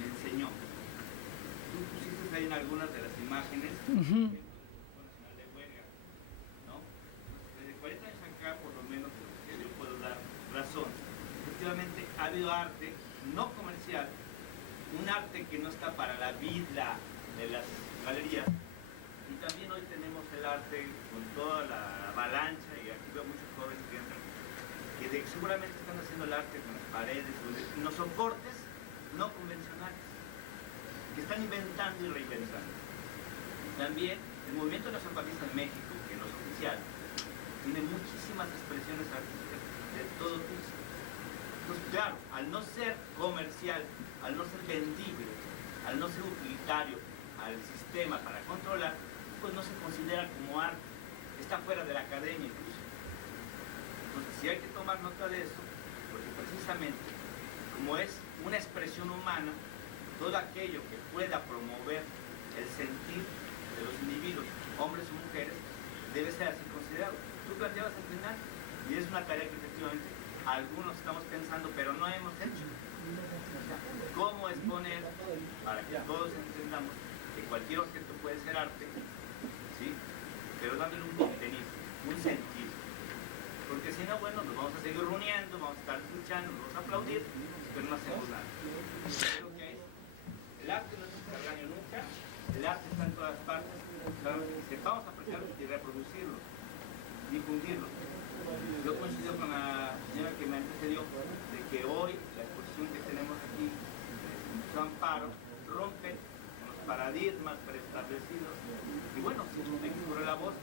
me enseñó. Tú pusiste ahí en algunas de las imágenes el Instituto Nacional de Huelga, ¿no? Desde 40 años acá, por lo menos, que yo puedo dar razón, efectivamente ha habido arte no comercial, un arte que no está para la vida de las galerías, y también hoy tenemos el arte con toda la avalancha, y aquí veo muchos jóvenes que entran, que seguramente están haciendo el arte con las paredes, en los soportes no convencionales, que están inventando y reinventando. También el movimiento de los zapatistas en México, que no es oficial, tiene muchísimas expresiones artísticas de todo tipo. Entonces, claro, al no ser comercial, al no ser vendible, al no ser utilitario al sistema para controlar, pues no se considera como arte, está fuera de la academia incluso. Entonces, sí hay que tomar nota de eso, porque precisamente, como es una expresión humana, todo aquello que pueda promover el sentir de los individuos, hombres o mujeres, debe ser así considerado. Tú planteabas al final, y es una tarea que efectivamente algunos estamos pensando, pero no hemos hecho. ¿Cómo exponer para que todos entendamos que cualquier objeto puede ser arte, ¿sí? Pero dándole un contenido, un sentido? Porque si no, bueno, nos vamos a seguir reuniendo, vamos a estar escuchando, nos vamos a aplaudir, pero no hacemos nada. Creo que el arte no es subterráneo nunca, el arte está en todas partes, sepamos apreciarlo y reproducirlo, difundirlo. Yo coincido con la señora que me antecedió de que hoy la exposición que tenemos aquí, de Amparo, rompe con los paradigmas preestablecidos. Y bueno, si me corre la voz,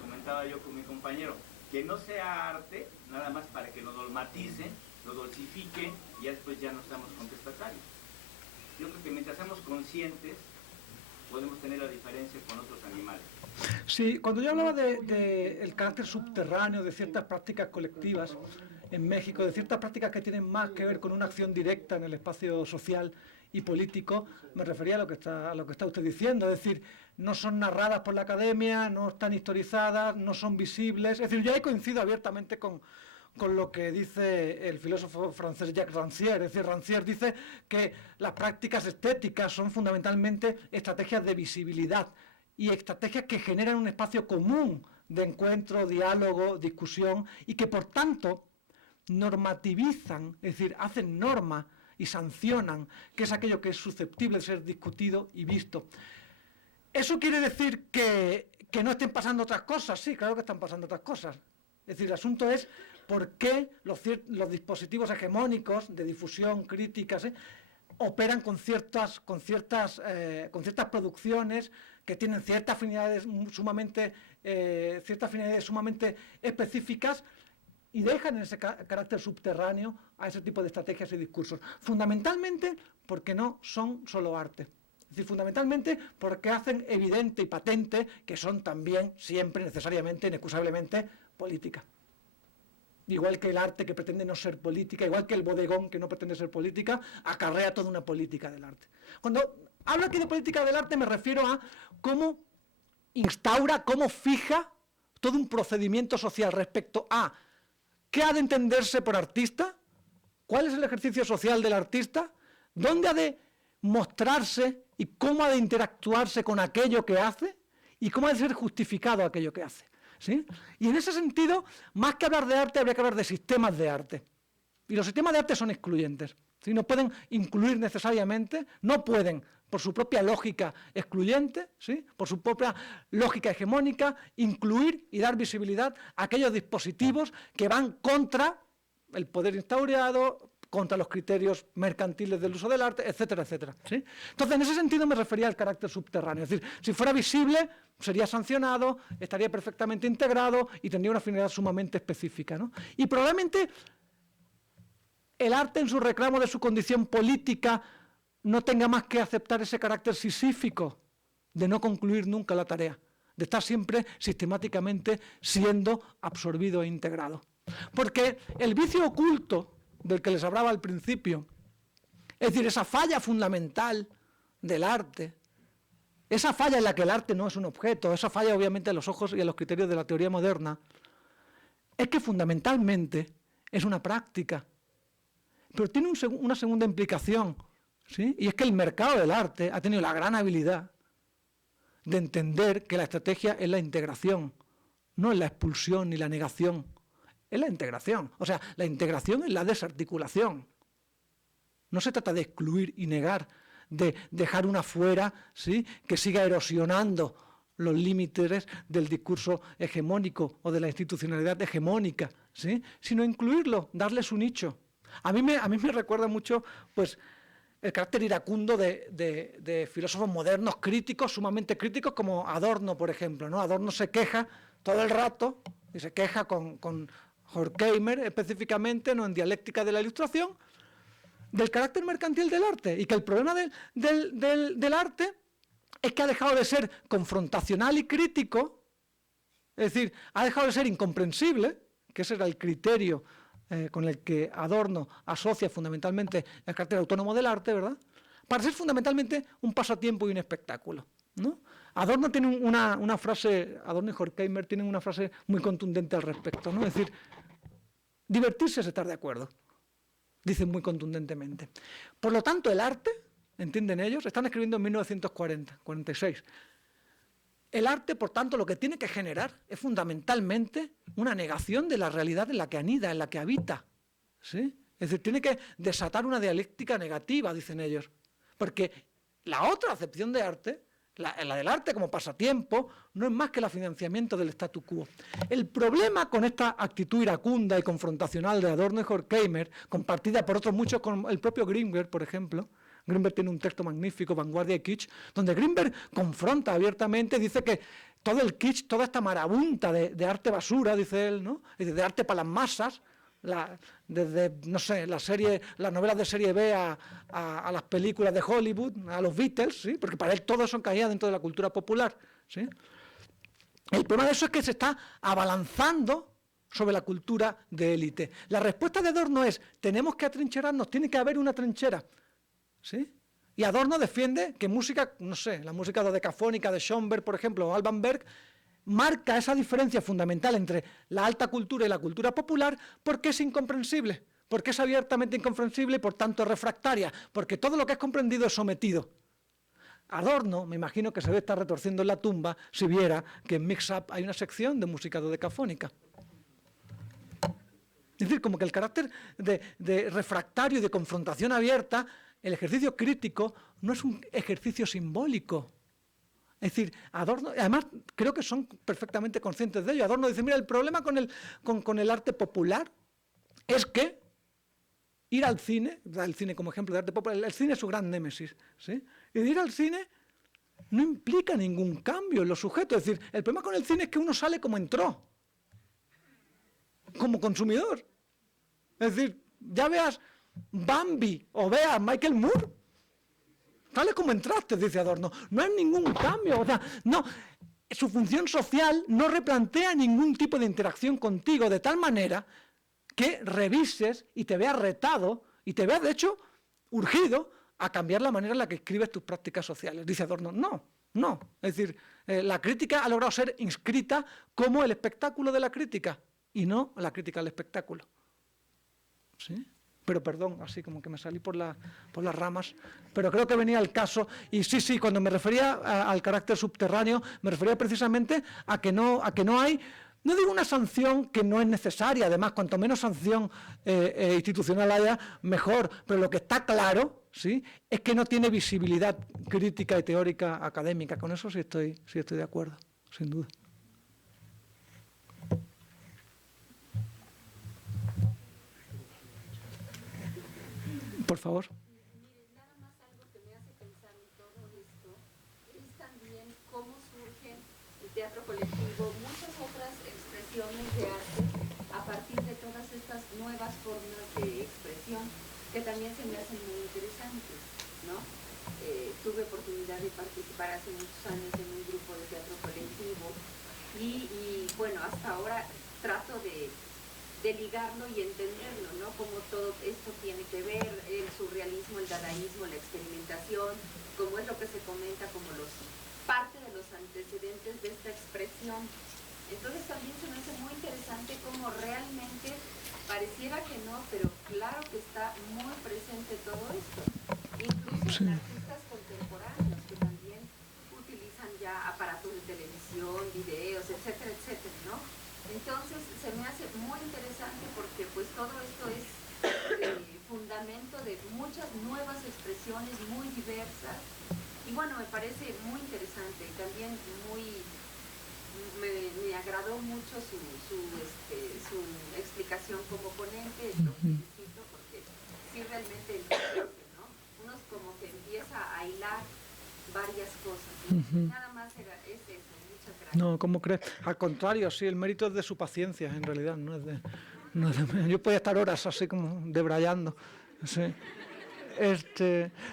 comentaba yo con mi compañero, que no sea arte, nada más para que lo dogmatice, lo dulcifique y después ya no seamos contestatarios. Yo creo que mientras seamos conscientes, podemos tener la diferencia con otros animales. Sí, cuando yo hablaba del carácter subterráneo de ciertas prácticas colectivas en México, de ciertas prácticas que tienen más que ver con una acción directa en el espacio social y político, me refería a lo que está usted diciendo, es decir, no son narradas por la academia, no están historizadas, no son visibles, es decir, yo ahí coincido abiertamente con lo que dice el filósofo francés Jacques Rancière. Es decir, Rancière dice que las prácticas estéticas son fundamentalmente estrategias de visibilidad y estrategias que generan un espacio común de encuentro, diálogo, discusión y que por tanto normativizan, es decir, hacen norma y sancionan, que es aquello que es susceptible de ser discutido y visto. ¿Eso quiere decir que no estén pasando otras cosas? Sí, claro que están pasando otras cosas. Es decir, el asunto es por qué los dispositivos hegemónicos de difusión, críticas, operan con ciertas producciones que tienen ciertas afinidades sumamente específicas y dejan ese carácter subterráneo a ese tipo de estrategias y discursos. Fundamentalmente porque no son solo arte. Es decir, fundamentalmente porque hacen evidente y patente que son también, siempre, necesariamente, inexcusablemente, política. Igual que el arte que pretende no ser política, igual que el bodegón que no pretende ser política, acarrea toda una política del arte. Cuando hablo aquí de política del arte me refiero a cómo instaura, cómo fija todo un procedimiento social respecto a qué ha de entenderse por artista, cuál es el ejercicio social del artista, dónde ha de mostrarse y cómo ha de interactuarse con aquello que hace y cómo ha de ser justificado aquello que hace. ¿Sí? Y en ese sentido, más que hablar de arte, habría que hablar de sistemas de arte. Y los sistemas de arte son excluyentes. ¿Sí? No pueden incluir necesariamente, no pueden, por su propia lógica excluyente, ¿sí? Por su propia lógica hegemónica, incluir y dar visibilidad a aquellos dispositivos que van contra el poder instaurado, contra los criterios mercantiles del uso del arte, etcétera, etcétera, ¿sí? Entonces, en ese sentido me refería al carácter subterráneo. Es decir, si fuera visible, sería sancionado, estaría perfectamente integrado y tendría una finalidad sumamente específica, ¿no? Y probablemente el arte, en su reclamo de su condición política, no tenga más que aceptar ese carácter sisífico de no concluir nunca la tarea, de estar siempre sistemáticamente siendo absorbido e integrado. Porque el vicio oculto del que les hablaba al principio, es decir, esa falla fundamental del arte, esa falla en la que el arte no es un objeto, esa falla obviamente a los ojos y a los criterios de la teoría moderna, es que fundamentalmente es una práctica. Pero tiene una segunda implicación, ¿sí? Y es que el mercado del arte ha tenido la gran habilidad de entender que la estrategia es la integración, no es la expulsión ni la negación, es la integración. O sea, la integración es la desarticulación. No se trata de excluir y negar, de dejar una fuera, ¿sí?, que siga erosionando los límites del discurso hegemónico o de la institucionalidad hegemónica, ¿sí?, sino incluirlo, darle su nicho. A mí me recuerda mucho, pues, el carácter iracundo de filósofos modernos críticos, sumamente críticos, como Adorno, por ejemplo, ¿no? Adorno se queja todo el rato, y se queja con Horkheimer específicamente, ¿no?, en Dialéctica de la Ilustración, del carácter mercantil del arte, y que el problema del arte es que ha dejado de ser confrontacional y crítico, es decir, ha dejado de ser incomprensible, que ese era el criterio con el que Adorno asocia fundamentalmente el carácter autónomo del arte, ¿verdad?, para ser fundamentalmente un pasatiempo y un espectáculo, ¿no? Adorno tiene una frase, Adorno y Horkheimer tienen una frase muy contundente al respecto, ¿no? Es decir, divertirse es estar de acuerdo, dicen muy contundentemente. Por lo tanto, el arte, entienden ellos, están escribiendo en 1940, 46. El arte, por tanto, lo que tiene que generar es fundamentalmente una negación de la realidad en la que anida, en la que habita, ¿sí? Es decir, tiene que desatar una dialéctica negativa, dicen ellos. Porque la otra acepción de arte, la del arte como pasatiempo, no es más que el financiamiento del statu quo. El problema con esta actitud iracunda y confrontacional de Adorno y Horkheimer, compartida por otros muchos, con el propio Grinberg, por ejemplo. Grinberg tiene un texto magnífico, Vanguardia y Kitsch, donde Grinberg confronta abiertamente, dice que todo el kitsch, toda esta marabunta de arte basura, dice él, ¿no?, de arte para las masas, desde, no sé, las novelas de serie B a las películas de Hollywood, a los Beatles, ¿sí?, porque para él todo eso caía dentro de la cultura popular, ¿sí? El problema de eso es que se está abalanzando sobre la cultura de élite. La respuesta de Adorno es, tenemos que atrincherarnos, tiene que haber una trinchera, ¿sí? Y Adorno defiende que música, no sé, la música dodecafónica de Schoenberg, por ejemplo, o Alban Berg, marca esa diferencia fundamental entre la alta cultura y la cultura popular porque es incomprensible, porque es abiertamente incomprensible y por tanto refractaria, porque todo lo que es comprendido es sometido. Adorno, me imagino que se debe estar retorciendo en la tumba si viera que en Mix Up hay una sección de música dodecafónica. Es decir, como que el carácter de refractario y de confrontación abierta, el ejercicio crítico no es un ejercicio simbólico. Es decir, Adorno, además creo que son perfectamente conscientes de ello. Adorno dice, mira, el problema con el arte popular es que ir al cine, da el cine como ejemplo de arte popular, el cine es su gran némesis, ¿sí? Y ir al cine no implica ningún cambio en los sujetos. Es decir, el problema con el cine es que uno sale como entró, como consumidor. Es decir, ya veas Bambi o veas Michael Moore, sale como entraste, dice Adorno. No hay ningún cambio, o sea, no, su función social no replantea ningún tipo de interacción contigo, de tal manera que revises y te veas retado y te veas, de hecho, urgido a cambiar la manera en la que escribes tus prácticas sociales. Dice Adorno, no. Es decir, la crítica ha logrado ser inscrita como el espectáculo de la crítica y no la crítica al espectáculo. ¿Sí? Pero perdón, así como que me salí por las ramas, pero creo que venía al caso, y sí, cuando me refería al carácter subterráneo, me refería precisamente a que no hay, no digo una sanción que no es necesaria, además, cuanto menos sanción institucional haya, mejor, pero lo que está claro, ¿sí?, es que no tiene visibilidad crítica y teórica académica. Con eso sí estoy de acuerdo, sin duda. por favor. Mire, nada más algo que me hace pensar en todo esto es también cómo surgen el teatro colectivo, muchas otras expresiones de arte a partir de todas estas nuevas formas de expresión que también se me hacen muy interesantes, ¿no? Tuve oportunidad de participar hace muchos años en un grupo de teatro colectivo y bueno, hasta ahora trato de ligarlo y entenderlo, ¿no? Cómo todo esto tiene que ver, el surrealismo, el dadaísmo, la experimentación, como es lo que se comenta como parte de los antecedentes de esta expresión. Entonces también se me hace muy interesante cómo realmente pareciera que no, pero claro que está muy presente todo esto. Incluso en artistas contemporáneos que también utilizan ya aparatos de televisión, videos, etcétera, etcétera, ¿no? Entonces se me hace muy interesante porque pues todo esto es fundamento de muchas nuevas expresiones muy diversas y bueno, me parece muy interesante y también me agradó mucho su explicación como ponente, lo felicito porque sí realmente enriquece, ¿no? Uno como que empieza a hilar varias cosas, ¿no? Nada más es eso, muchas gracias. No, ¿cómo crees? Al contrario, sí, el mérito es de su paciencia, en realidad, no es de yo podía estar horas así como debrayando, sí.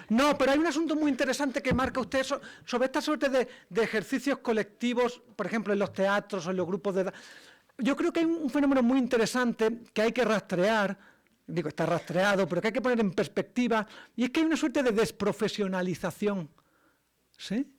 No, pero hay un asunto muy interesante que marca usted sobre esta suerte de ejercicios colectivos, por ejemplo, en los teatros o en los grupos de edad. Yo creo que hay un fenómeno muy interesante que hay que rastrear, digo, está rastreado, pero que hay que poner en perspectiva, y es que hay una suerte de desprofesionalización, ¿sí?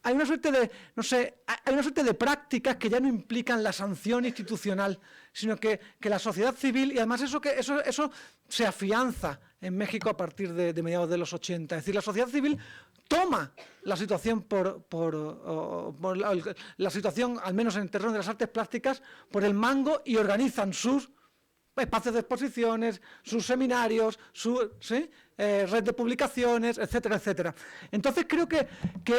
Hay una suerte de, no sé, hay una suerte de prácticas que ya no implican la sanción institucional, sino que la sociedad civil, y además eso se afianza en México a partir de mediados de los 80. Es decir, la sociedad civil toma la situación la situación, al menos en el terreno de las artes plásticas, por el mango y organizan sus espacios de exposiciones, sus seminarios, su red de publicaciones, etcétera, etcétera. Entonces creo que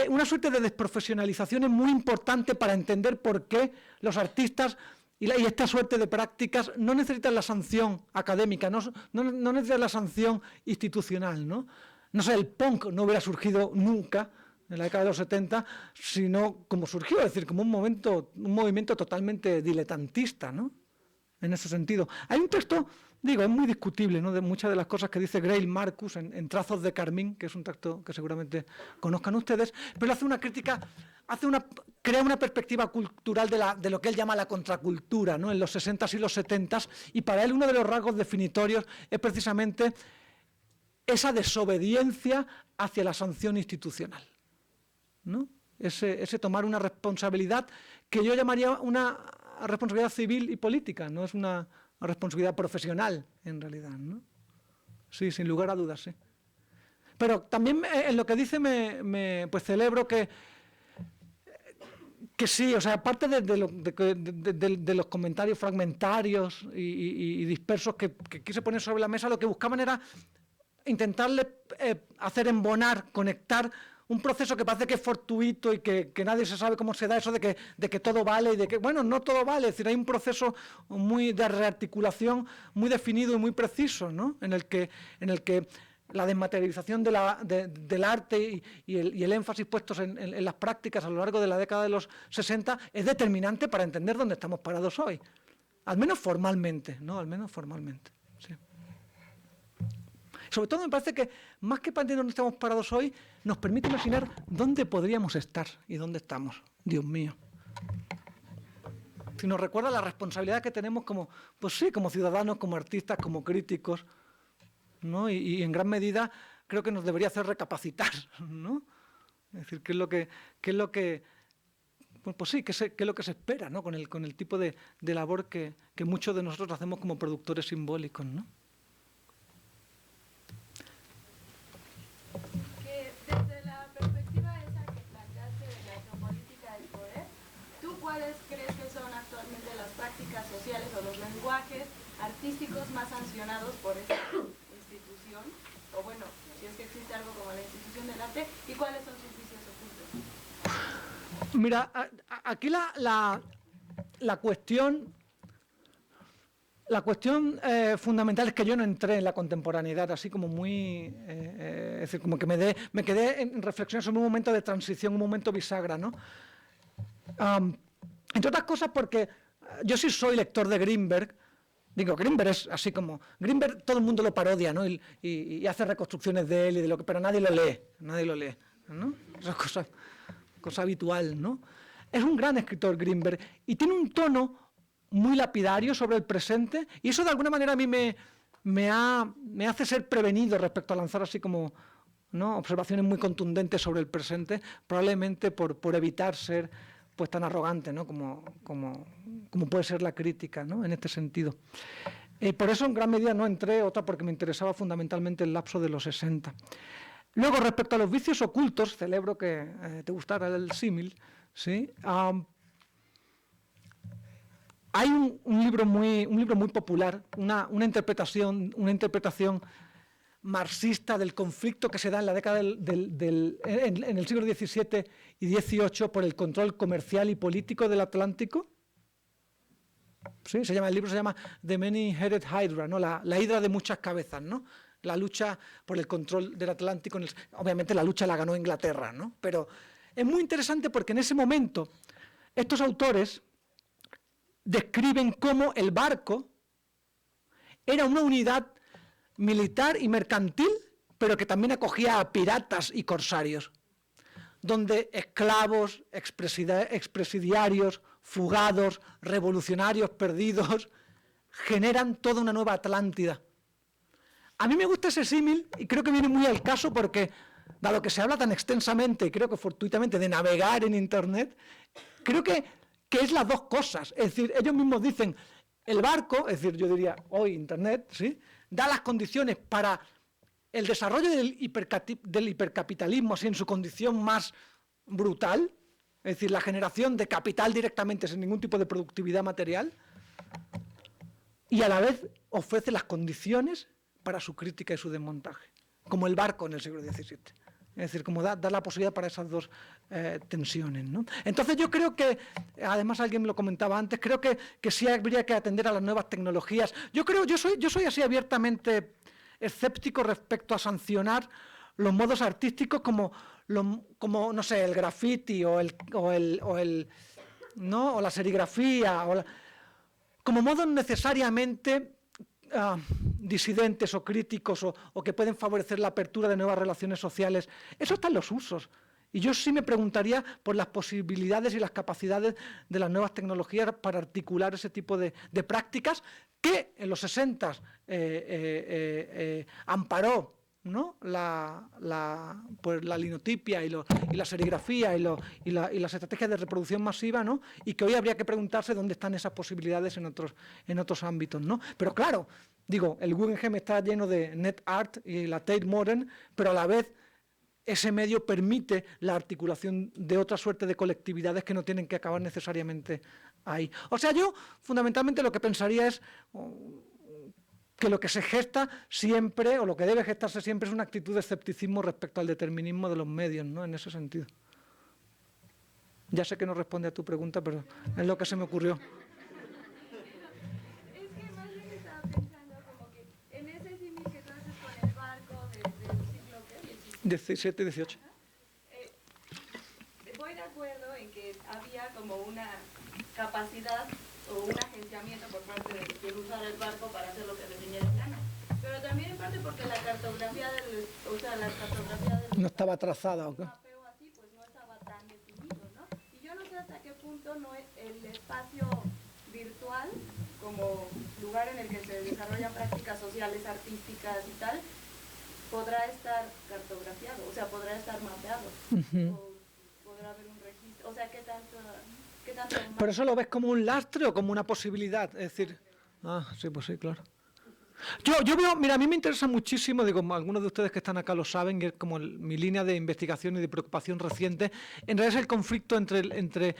una suerte de desprofesionalización es muy importante para entender por qué los artistas y esta suerte de prácticas no necesitan la sanción académica, no necesitan la sanción institucional, ¿no? No sé, el punk no hubiera surgido nunca en la década de los 70, sino como surgió, es decir, como un movimiento totalmente diletantista, ¿no? En ese sentido. Hay un texto, digo, es muy discutible, ¿no?, de muchas de las cosas que dice Greil Marcus en Trazos de Carmín, que es un texto que seguramente conozcan ustedes, pero hace una crítica, crea una perspectiva cultural de lo que él llama la contracultura, ¿no?, en los 60s y los 70s, y para él uno de los rasgos definitorios es precisamente esa desobediencia hacia la sanción institucional, ¿no? Ese tomar una responsabilidad que yo llamaría una responsabilidad civil y política, no es una responsabilidad profesional, en realidad, ¿no? Sí, sin lugar a dudas, sí. Pero también en lo que dice pues celebro que sí, o sea, aparte de los comentarios fragmentarios y dispersos que quise poner sobre la mesa, lo que buscaban era intentarle hacer embonar, conectar un proceso que parece que es fortuito y que nadie se sabe cómo se da, eso de que todo vale y de que, bueno, no todo vale, es decir, hay un proceso muy de rearticulación muy definido y muy preciso, ¿no?, en el que la desmaterialización del arte y el énfasis puestos en las prácticas a lo largo de la década de los 60 es determinante para entender dónde estamos parados hoy, al menos formalmente, ¿no?, al menos formalmente, sí. Sobre todo me parece que, más que para entender dónde estamos parados hoy, nos permite imaginar dónde podríamos estar y dónde estamos. Dios mío. Si nos recuerda la responsabilidad que tenemos como ciudadanos, como artistas, como críticos, ¿no? Y en gran medida creo que nos debería hacer recapacitar, ¿no? Es decir, qué es lo que se espera, ¿no?, con el tipo de labor que muchos de nosotros hacemos como productores simbólicos, ¿no? Desde la perspectiva esa que planteaste de la geopolítica del poder, ¿tú cuáles crees que son actualmente las prácticas sociales o los lenguajes artísticos más sancionados por esta institución? O bueno, si es que existe algo como la institución del arte, ¿y cuáles son sus vicios ocultos? Mira, aquí la cuestión La cuestión fundamental es que yo no entré en la contemporaneidad así como muy... es decir, como que me quedé en reflexión sobre un momento de transición, un momento bisagra, ¿no? Entre otras cosas porque yo sí soy lector de Greenberg. Digo, Greenberg es así como... Greenberg todo el mundo lo parodia, ¿no? Y hace reconstrucciones de él, y de lo que, pero nadie lo lee, ¿no? Esa es cosa habitual, ¿no? Es un gran escritor Greenberg y tiene un tono muy lapidario sobre el presente, y eso de alguna manera a mí me hace ser prevenido respecto a lanzar así como, ¿no?, observaciones muy contundentes sobre el presente, probablemente por evitar ser pues tan arrogante, ¿no?, como puede ser la crítica, ¿no?, en este sentido. Por eso en gran medida no entré, otra porque me interesaba fundamentalmente el lapso de los 60. Luego, respecto a los vicios ocultos, celebro que te gustara el símil, ¿sí? Hay un libro muy popular, una interpretación marxista del conflicto que se da en la década en el siglo XVII y XVIII por el control comercial y político del Atlántico. ¿Sí? El libro se llama The Many-Headed Hydra, ¿no? La hidra de muchas cabezas, ¿no? La lucha por el control del Atlántico. Obviamente la lucha la ganó Inglaterra, ¿no? Pero es muy interesante porque en ese momento estos autores describen cómo el barco era una unidad militar y mercantil, pero que también acogía a piratas y corsarios, donde esclavos, expresidiarios, fugados, revolucionarios perdidos, generan toda una nueva Atlántida. A mí me gusta ese símil y creo que viene muy al caso porque, dado que se habla tan extensamente y creo que fortuitamente de navegar en Internet, creo que es las dos cosas. Es decir, ellos mismos dicen, el barco, es decir, yo diría hoy Internet, ¿sí?, da las condiciones para el desarrollo del hipercapitalismo así en su condición más brutal, es decir, la generación de capital directamente sin ningún tipo de productividad material, y a la vez ofrece las condiciones para su crítica y su desmontaje, como el barco en el siglo XVII. Es decir, como da la posibilidad para esas dos tensiones, ¿no? Entonces yo creo que, además alguien me lo comentaba antes, creo que sí habría que atender a las nuevas tecnologías. Yo soy así abiertamente escéptico respecto a sancionar los modos artísticos como no sé, el graffiti o la serigrafía, como modos necesariamente disidentes o críticos o que pueden favorecer la apertura de nuevas relaciones sociales. Eso está en los usos. Y yo sí me preguntaría por las posibilidades y las capacidades de las nuevas tecnologías para articular ese tipo de prácticas que en los 60 amparó, ¿no?, la linotipia y la serigrafía y las estrategias de reproducción masiva, ¿no?, y que hoy habría que preguntarse dónde están esas posibilidades en otros ámbitos, ¿no? Pero claro, digo, el Guggenheim está lleno de net art y la Tate Modern, pero a la vez ese medio permite la articulación de otra suerte de colectividades que no tienen que acabar necesariamente ahí. O sea, yo fundamentalmente lo que pensaría es que lo que se gesta siempre, o lo que debe gestarse siempre, es una actitud de escepticismo respecto al determinismo de los medios, ¿no?, en ese sentido. Ya sé que no responde a tu pregunta, pero es lo que se me ocurrió. Es que más bien estaba pensando como que en ese símil que tú haces con el barco del siglo XVII y XVIII. Voy de acuerdo en que había como una capacidad o un agenciamiento por parte de quien usara el barco para hacer lo que le viniera en gana. Pero también en parte porque la cartografía del no estaba trazada, ¿o qué? mapeo así, pues no estaba tan definido, ¿no? Y yo no sé hasta qué punto no es el espacio virtual como lugar en el que se desarrollan prácticas sociales, artísticas y tal, podrá estar cartografiado, o sea, podrá estar mapeado, o podrá haber un registro, o sea, ¿qué tanto ¿Pero eso lo ves como un lastre o como una posibilidad? Es decir, sí, pues sí, claro. Yo veo, mira, a mí me interesa muchísimo, digo, algunos de ustedes que están acá lo saben, que es como mi línea de investigación y de preocupación reciente, en realidad es el conflicto entre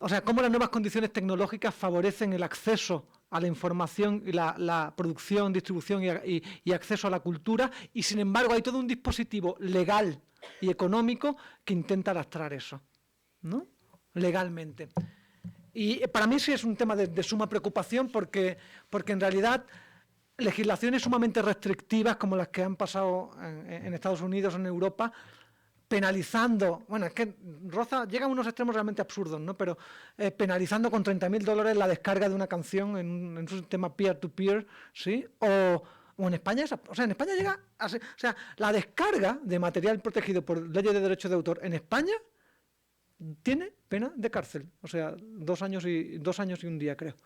o sea, cómo las nuevas condiciones tecnológicas favorecen el acceso a la información y la producción, distribución y acceso a la cultura, y sin embargo hay todo un dispositivo legal y económico que intenta lastrar eso, ¿no?, legalmente. Y para mí sí es un tema de suma preocupación porque en realidad legislaciones sumamente restrictivas como las que han pasado en Estados Unidos o en Europa, penalizando, bueno, es que llega a unos extremos realmente absurdos, ¿no? Pero penalizando con $30.000 la descarga de una canción en un sistema peer-to-peer, ¿sí? O en España, en España llega a ser, o sea, la descarga de material protegido por leyes de derechos de autor en España tiene pena de cárcel, o sea, 2 años y 1 día, creo.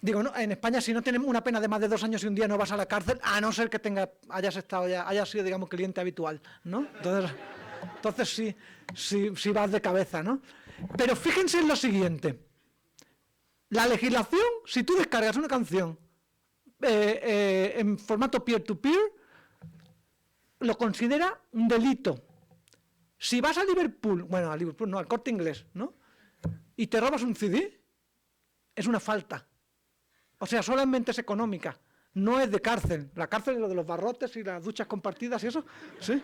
Digo, no, en España si no tienes una pena de más de 2 años y 1 día no vas a la cárcel, a no ser que hayas sido, digamos, cliente habitual, ¿no? Entonces sí vas de cabeza, ¿no? Pero fíjense en lo siguiente. La legislación, si tú descargas una canción en formato peer-to-peer, lo considera un delito. Si vas a Liverpool, bueno, a Liverpool no, al Corte Inglés, ¿no? Y te robas un CD, es una falta. O sea, solamente es económica, no es de cárcel. La cárcel es lo de los barrotes y las duchas compartidas y eso, ¿sí?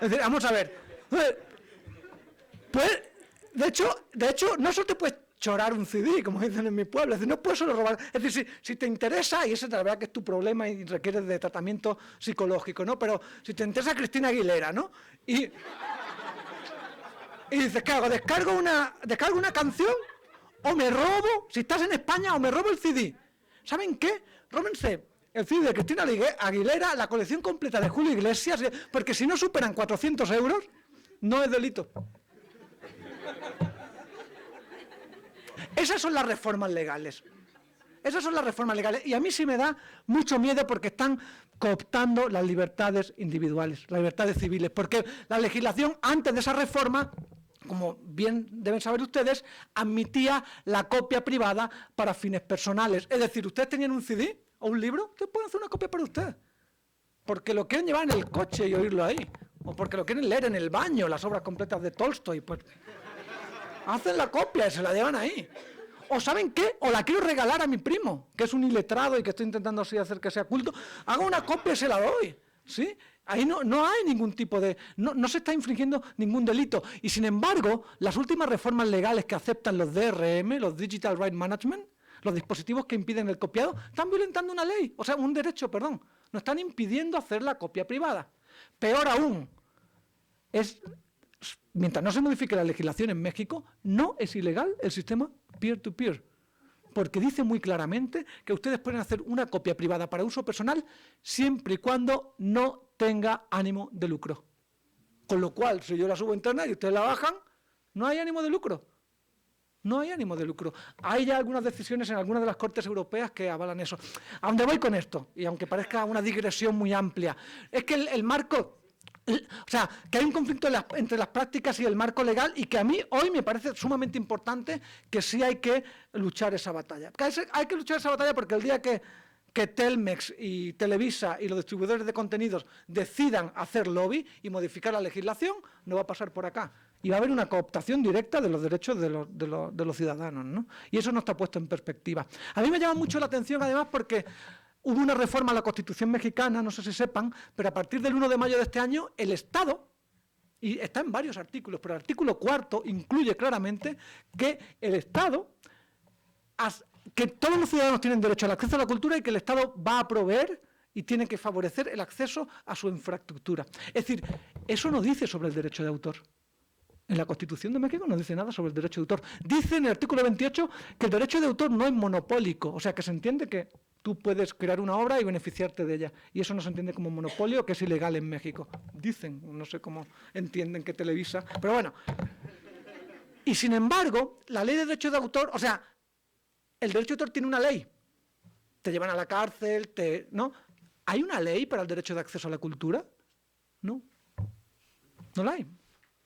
Es decir, vamos a ver. Pues, de hecho, no solo te puedes chorar un CD, como dicen en mi pueblo, es decir, no puedes solo robar. Es decir, si te interesa, y ese la verdad que es tu problema y requieres de tratamiento psicológico, ¿no? Pero si te interesa Cristina Aguilera, ¿no? Y dices, ¿qué hago? ¿Descargo una canción? O me robo, si estás en España, o me robo el CD. ¿Saben qué? Róbense el CD de Cristina Aguilera, la colección completa de Julio Iglesias, porque si no superan 400 euros, no es delito. Esas son las reformas legales. Esas son las reformas legales. Y a mí sí me da mucho miedo porque están cooptando las libertades individuales, las libertades civiles. Porque la legislación, antes de esa reforma, como bien deben saber ustedes, admitía la copia privada para fines personales. Es decir, ustedes tenían un CD o un libro, ustedes pueden hacer una copia para ustedes. Porque lo quieren llevar en el coche y oírlo ahí. O porque lo quieren leer en el baño, las obras completas de Tolstoy. Pues hacen la copia y se la llevan ahí. O ¿saben qué? O la quiero regalar a mi primo, que es un iletrado y que estoy intentando así hacer que sea culto. Hago una copia y se la doy. ¿Sí? Ahí no hay ningún tipo de... No se está infringiendo ningún delito. Y sin embargo, las últimas reformas legales que aceptan los DRM, los Digital Rights Management, los dispositivos que impiden el copiado, están violentando una ley, o sea, un derecho, perdón. Nos están impidiendo hacer la copia privada. Peor aún, mientras no se modifique la legislación en México, no es ilegal el sistema peer-to-peer. Porque dice muy claramente que ustedes pueden hacer una copia privada para uso personal siempre y cuando no tenga ánimo de lucro. Con lo cual, si yo la subo a internet y ustedes la bajan, no hay ánimo de lucro. No hay ánimo de lucro. Hay ya algunas decisiones en algunas de las cortes europeas que avalan eso. ¿A dónde voy con esto? Y aunque parezca una digresión muy amplia, es que el marco... O sea, que hay un conflicto entre las prácticas y el marco legal y que a mí hoy me parece sumamente importante que sí hay que luchar esa batalla. Hay que luchar esa batalla porque el día que Telmex y Televisa y los distribuidores de contenidos decidan hacer lobby y modificar la legislación, no va a pasar por acá. Y va a haber una cooptación directa de los derechos de los ciudadanos, ¿no? Y eso no está puesto en perspectiva. A mí me llama mucho la atención, además, porque... Hubo una reforma a la Constitución mexicana, no sé si sepan, pero a partir del 1 de mayo de este año, el Estado, y está en varios artículos, pero el artículo 4º incluye claramente que el Estado, que todos los ciudadanos tienen derecho al acceso a la cultura y que el Estado va a proveer y tiene que favorecer el acceso a su infraestructura. Es decir, eso no dice sobre el derecho de autor. En la Constitución de México no dice nada sobre el derecho de autor. Dice en el artículo 28 que el derecho de autor no es monopólico, o sea, que se entiende que tú puedes crear una obra y beneficiarte de ella. Y eso no se entiende como monopolio, que es ilegal en México. Dicen, no sé cómo entienden que Televisa, pero bueno. Y sin embargo, la ley de derecho de autor, o sea, el derecho de autor tiene una ley. Te llevan a la cárcel, ¿no? ¿Hay una ley para el derecho de acceso a la cultura? No. No la hay.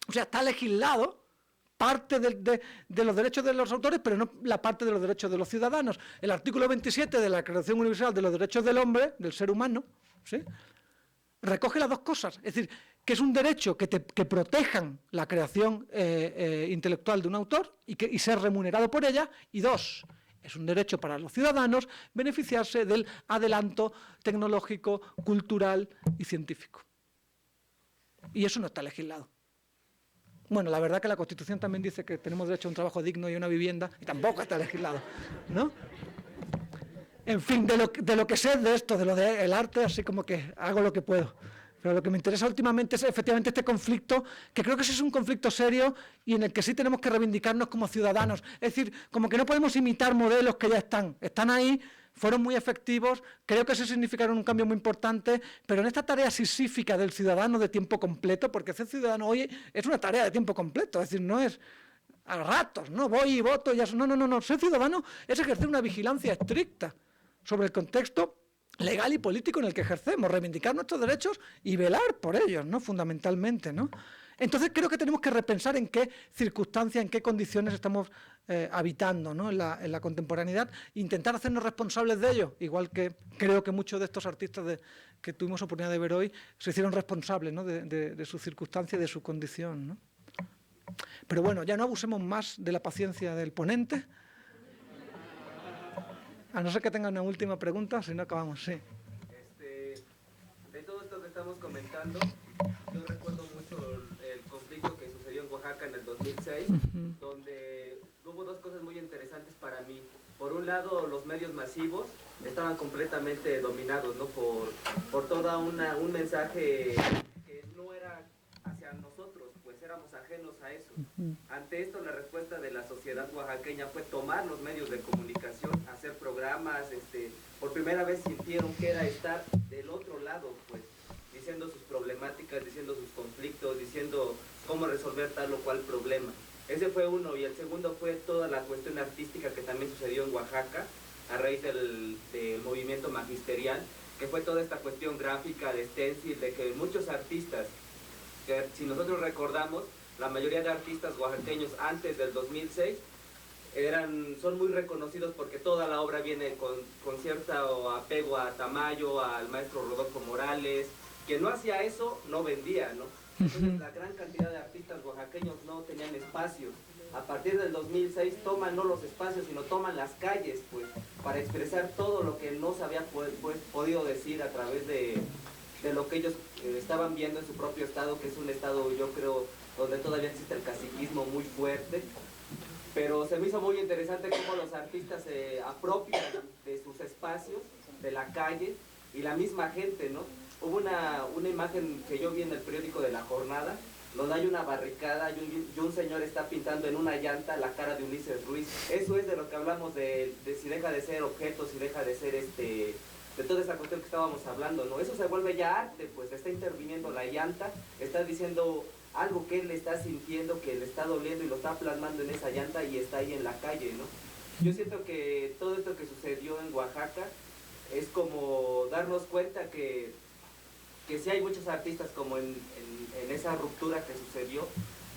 O sea, está legislado parte de los derechos de los autores, pero no la parte de los derechos de los ciudadanos. El artículo 27 de la Declaración Universal de los Derechos del Hombre, del ser humano, ¿sí?, recoge las dos cosas. Es decir, que es un derecho que protejan la creación intelectual de un autor y ser remunerado por ella, y dos, es un derecho para los ciudadanos beneficiarse del adelanto tecnológico, cultural y científico. Y eso no está legislado. Bueno, la verdad que la Constitución también dice que tenemos derecho a un trabajo digno y una vivienda, y tampoco está legislado, ¿no? En fin, de lo que sé de esto, de lo del arte, así como que hago lo que puedo. Pero lo que me interesa últimamente es efectivamente este conflicto, que creo que sí es un conflicto serio y en el que sí tenemos que reivindicarnos como ciudadanos. Es decir, como que no podemos imitar modelos que ya están ahí, fueron muy efectivos, creo que sí significaron un cambio muy importante, pero en esta tarea sisífica del ciudadano de tiempo completo, porque ser ciudadano hoy es una tarea de tiempo completo, es decir, no es a ratos, no voy y voto y ya. No, ser ciudadano es ejercer una vigilancia estricta sobre el contexto legal y político en el que ejercemos, reivindicar nuestros derechos y velar por ellos, ¿no? Fundamentalmente, ¿no? Entonces creo que tenemos que repensar en qué circunstancias, en qué condiciones estamos habitando, ¿no? en la contemporaneidad, e intentar hacernos responsables de ello, igual que creo que muchos de estos artistas que tuvimos oportunidad de ver hoy se hicieron responsables, ¿no? de su circunstancia y de su condición, ¿no? Pero bueno, ya no abusemos más de la paciencia del ponente. A no ser que tenga una última pregunta, si no acabamos, sí. De todo esto que estamos comentando, yo recuerdo mucho el conflicto que sucedió en Oaxaca en el 2006, donde hubo dos cosas muy interesantes para mí. Por un lado, los medios masivos estaban completamente dominados, ¿no? por todo un mensaje que no era hacia nosotros, pues éramos ajenos a eso. Ante esto, la respuesta de la sociedad oaxaqueña fue tomar los medios de comunicación, hacer programas, por primera vez sintieron que era estar del otro lado, pues, diciendo sus problemáticas, diciendo sus conflictos, diciendo cómo resolver tal o cual problema. Ese fue uno, y el segundo fue toda la cuestión artística que también sucedió en Oaxaca, a raíz del movimiento magisterial, que fue toda esta cuestión gráfica, de stencil, de que muchos artistas, que si nosotros recordamos, la mayoría de artistas oaxaqueños antes del 2006 son muy reconocidos porque toda la obra viene con cierto apego a Tamayo, al maestro Rodolfo Morales. Quien no hacía eso no vendía, ¿no? Entonces la gran cantidad de artistas oaxaqueños no tenían espacios. A partir del 2006 toman no los espacios, sino toman las calles, pues, para expresar todo lo que no se había podido decir a través de lo que ellos estaban viendo en su propio estado, que es un estado, yo creo, donde todavía existe el caciquismo muy fuerte. Pero se me hizo muy interesante cómo los artistas se apropian de sus espacios, de la calle, y la misma gente, ¿no? Hubo una imagen que yo vi en el periódico de La Jornada, donde hay una barricada y un señor está pintando en una llanta la cara de Ulises Ruiz. Eso es de lo que hablamos de si deja de ser objeto, si deja de ser de toda esa cuestión que estábamos hablando, ¿no? Eso se vuelve ya arte, pues está interviniendo la llanta, está diciendo algo que él está sintiendo, que le está doliendo y lo está plasmando en esa llanta y está ahí en la calle, ¿no? Yo siento que todo esto que sucedió en Oaxaca es como darnos cuenta que sí hay muchos artistas como en esa ruptura que sucedió,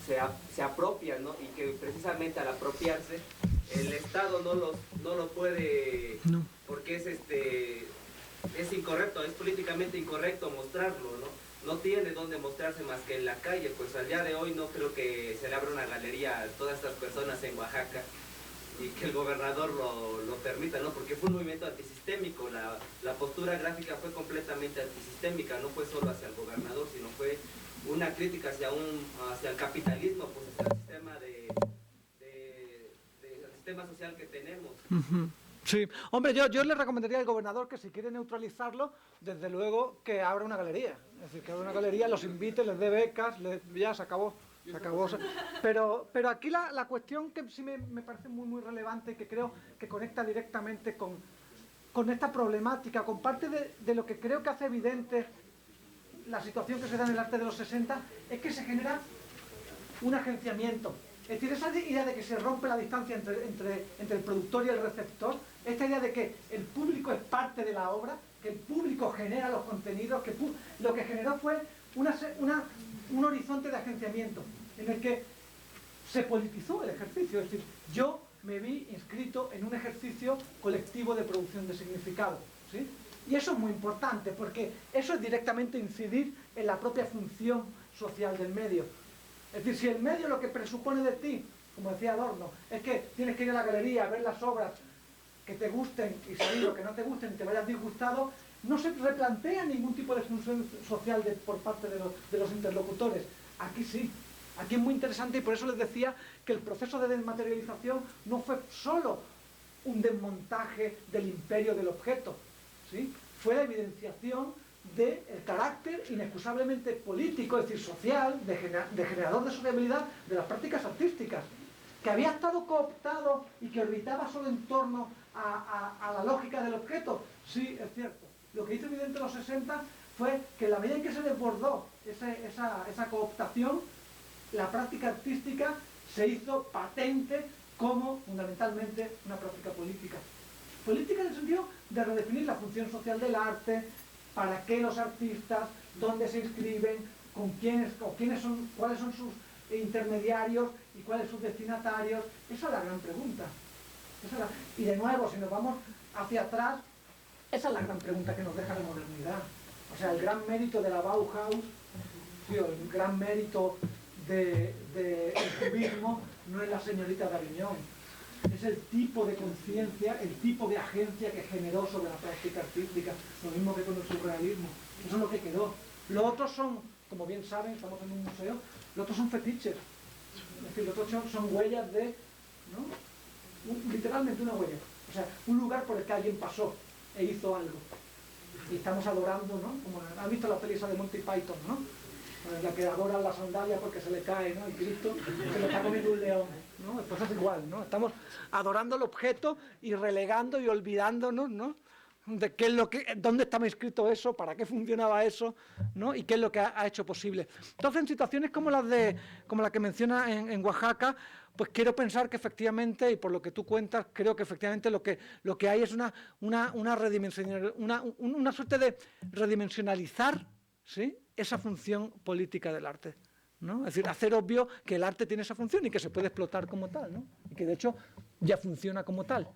se apropian, ¿no? Y que precisamente al apropiarse, el Estado no lo puede, no. Porque es incorrecto, es políticamente incorrecto mostrarlo, ¿no? No tiene dónde mostrarse más que en la calle, pues al día de hoy no creo que se le abra una galería a todas estas personas en Oaxaca y que el gobernador lo permita, ¿no? Porque fue un movimiento antisistémico, la postura gráfica fue completamente antisistémica, no fue solo hacia el gobernador, sino fue una crítica hacia el capitalismo, pues hacia el sistema el sistema social que tenemos. Sí, hombre, yo le recomendaría al gobernador que si quiere neutralizarlo, desde luego que abra una galería. Es decir, que abra una galería, los invite, les dé becas, ya se acabó. Pero aquí la cuestión que sí me parece muy, muy relevante y que creo que conecta directamente con esta problemática, con parte de lo que creo que hace evidente la situación que se da en el arte de los 60, es que se genera un agenciamiento. Es decir, esa idea de que se rompe la distancia entre el productor y el receptor, esta idea de que el público es parte de la obra, que el público genera los contenidos, que lo que generó fue un horizonte de agenciamiento en el que se politizó el ejercicio. Es decir, yo me vi inscrito en un ejercicio colectivo de producción de significado, ¿sí? Y eso es muy importante, porque eso es directamente incidir en la propia función social del medio. Es decir, si el medio lo que presupone de ti, como decía Adorno, es que tienes que ir a la galería, ver las obras que te gusten y salir lo que no te gusten y te vayas disgustado, no se replantea ningún tipo de función social por parte de los interlocutores. Aquí sí. Aquí es muy interesante y por eso les decía que el proceso de desmaterialización no fue solo un desmontaje del imperio del objeto, ¿sí? Fue la evidenciación del carácter inexcusablemente político, es decir, social, de generador de sociabilidad de las prácticas artísticas, que había estado cooptado y que orbitaba solo en torno a la lógica del objeto. Sí, es cierto. Lo que hizo evidente en los 60 fue que en la medida en que se desbordó esa cooptación, la práctica artística se hizo patente como fundamentalmente una práctica política. Política en el sentido de redefinir la función social del arte, para qué los artistas, dónde se inscriben, con quiénes son, cuáles son sus intermediarios y cuáles sus destinatarios. Esa es la gran pregunta. Y de nuevo, si nos vamos hacia atrás, esa es la gran pregunta que nos deja la modernidad. O sea, el gran mérito de la Bauhaus, sí, el gran mérito del cubismo no es la señorita de Aviñón, es el tipo de conciencia, el tipo de agencia que generó sobre la práctica artística, lo mismo que con el surrealismo. Eso es lo que quedó. Los otros son, como bien saben, estamos en un museo, los otros son fetiches, es decir, los otros son huellas de, ¿no? Literalmente una huella, o sea, un lugar por el que alguien pasó e hizo algo. Y estamos adorando, ¿no? Como han visto la peli esa de Monty Python, ¿no? En la que adoran la sandalia porque se le cae, ¿no? El Cristo se lo está comiendo un león, ¿no? Pues es igual, ¿no? Estamos adorando el objeto y relegando y olvidándonos, ¿no? De qué es lo que, dónde estaba inscrito eso, para qué funcionaba eso, ¿no? Y qué es lo que ha hecho posible. Entonces, en situaciones como la que menciona en Oaxaca, pues quiero pensar que efectivamente, y por lo que tú cuentas, creo que efectivamente lo que hay es una suerte de redimensionalizar, ¿sí?, esa función política del arte, ¿no? Es decir, hacer obvio que el arte tiene esa función y que se puede explotar como tal, ¿no? Y que de hecho ya funciona como tal.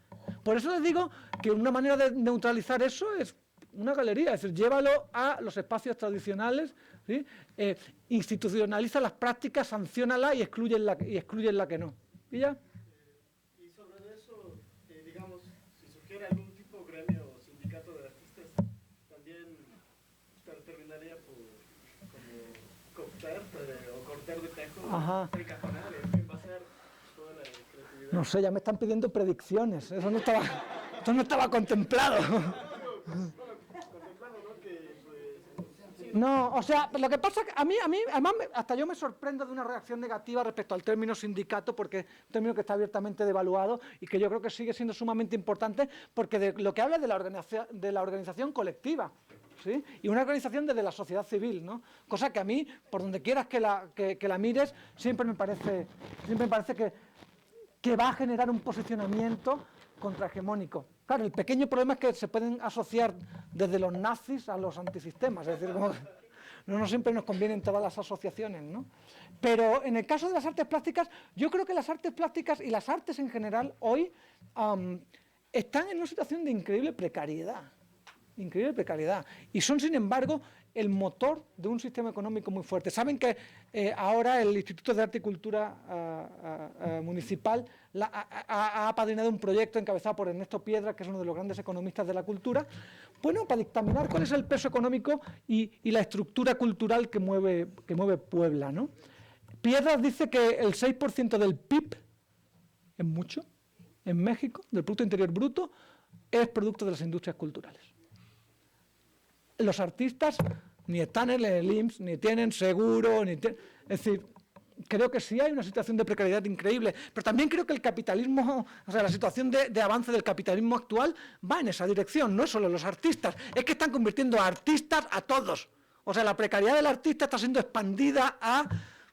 Por eso les digo que una manera de neutralizar eso es una galería, es decir, llévalo a los espacios tradicionales, ¿sí? Institucionaliza las prácticas, sanciónala y excluye la que no. ¿Y ya? Y sobre eso, digamos, si surgiera algún tipo de gremio o sindicato de artistas, también terminaría por como cooptar o cortar de tajo, encajonar, envasar toda la creatividad. No sé, ya me están pidiendo predicciones, eso no estaba contemplado. No, o sea, lo que pasa es que a mí además, hasta yo me sorprendo de una reacción negativa respecto al término sindicato, porque es un término que está abiertamente devaluado y que yo creo que sigue siendo sumamente importante, porque de lo que habla es de la organización colectiva, ¿sí? Y una organización desde la sociedad civil, ¿no? Cosa que a mí, por donde quieras que la mires, siempre me parece que va a generar un posicionamiento contrahegemónico. Claro, el pequeño problema es que se pueden asociar desde los nazis a los antisistemas, es decir, como no siempre nos convienen todas las asociaciones, ¿no? Pero en el caso de las artes plásticas, yo creo que las artes plásticas y las artes en general hoy están en una situación de increíble precariedad, y son, sin embargo, el motor de un sistema económico muy fuerte. Saben que ahora el Instituto de Arte y Cultura Municipal ha apadrinado un proyecto encabezado por Ernesto Piedra, que es uno de los grandes economistas de la cultura, bueno, para dictaminar cuál es el peso económico y la estructura cultural que mueve Puebla, ¿no? Piedra dice que el 6% del PIB, es mucho, en México, del Producto Interior Bruto, es producto de las industrias culturales. Los artistas ni están en el IMSS, ni tienen seguro, es decir, creo que sí hay una situación de precariedad increíble, pero también creo que el capitalismo, o sea, la situación de avance del capitalismo actual va en esa dirección, no es solo los artistas, es que están convirtiendo a artistas a todos. O sea, la precariedad del artista está siendo expandida a,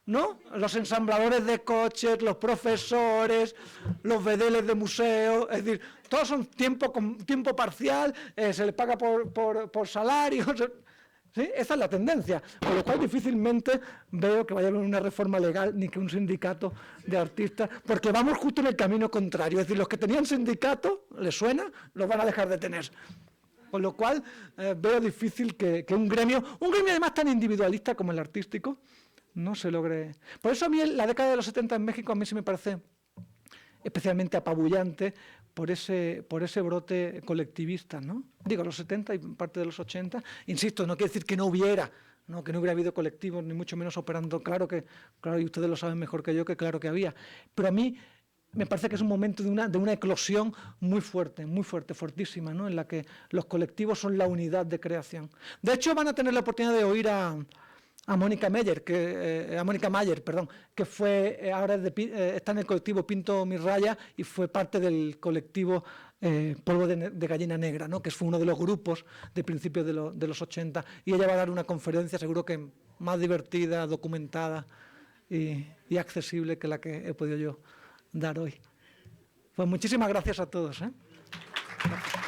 ¿no?, los ensambladores de coches, los profesores, los vedeles de museos, es decir, todos son tiempo parcial, se les paga por salarios, ¿sí? Esa es la tendencia, por lo cual difícilmente veo que vaya a haber una reforma legal ni que un sindicato de artistas, porque vamos justo en el camino contrario, es decir, los que tenían sindicato, ¿les suena?, los van a dejar de tener. Con lo cual veo difícil que un gremio además tan individualista como el artístico, no se logre. Por eso a mí la década de los 70 en México a mí sí me parece especialmente apabullante por ese brote colectivista, ¿no? Digo, los 70 y parte de los 80, insisto, no quiere decir que no hubiera ¿no? Que no hubiera habido colectivos, ni mucho menos operando. Claro, y ustedes lo saben mejor que yo, que claro que había. Pero a mí me parece que es un momento de una eclosión muy fuerte, fortísima, ¿no? En la que los colectivos son la unidad de creación. De hecho, van a tener la oportunidad de oír a Mónica Mayer, que fue ahora está en el colectivo Pinto mi raya y fue parte del colectivo Polvo de Gallina Negra, ¿no? Que fue uno de los grupos de principios de los 80, y ella va a dar una conferencia seguro que más divertida, documentada y accesible que la que he podido yo dar hoy. Pues muchísimas gracias a todos, ¿eh? Gracias.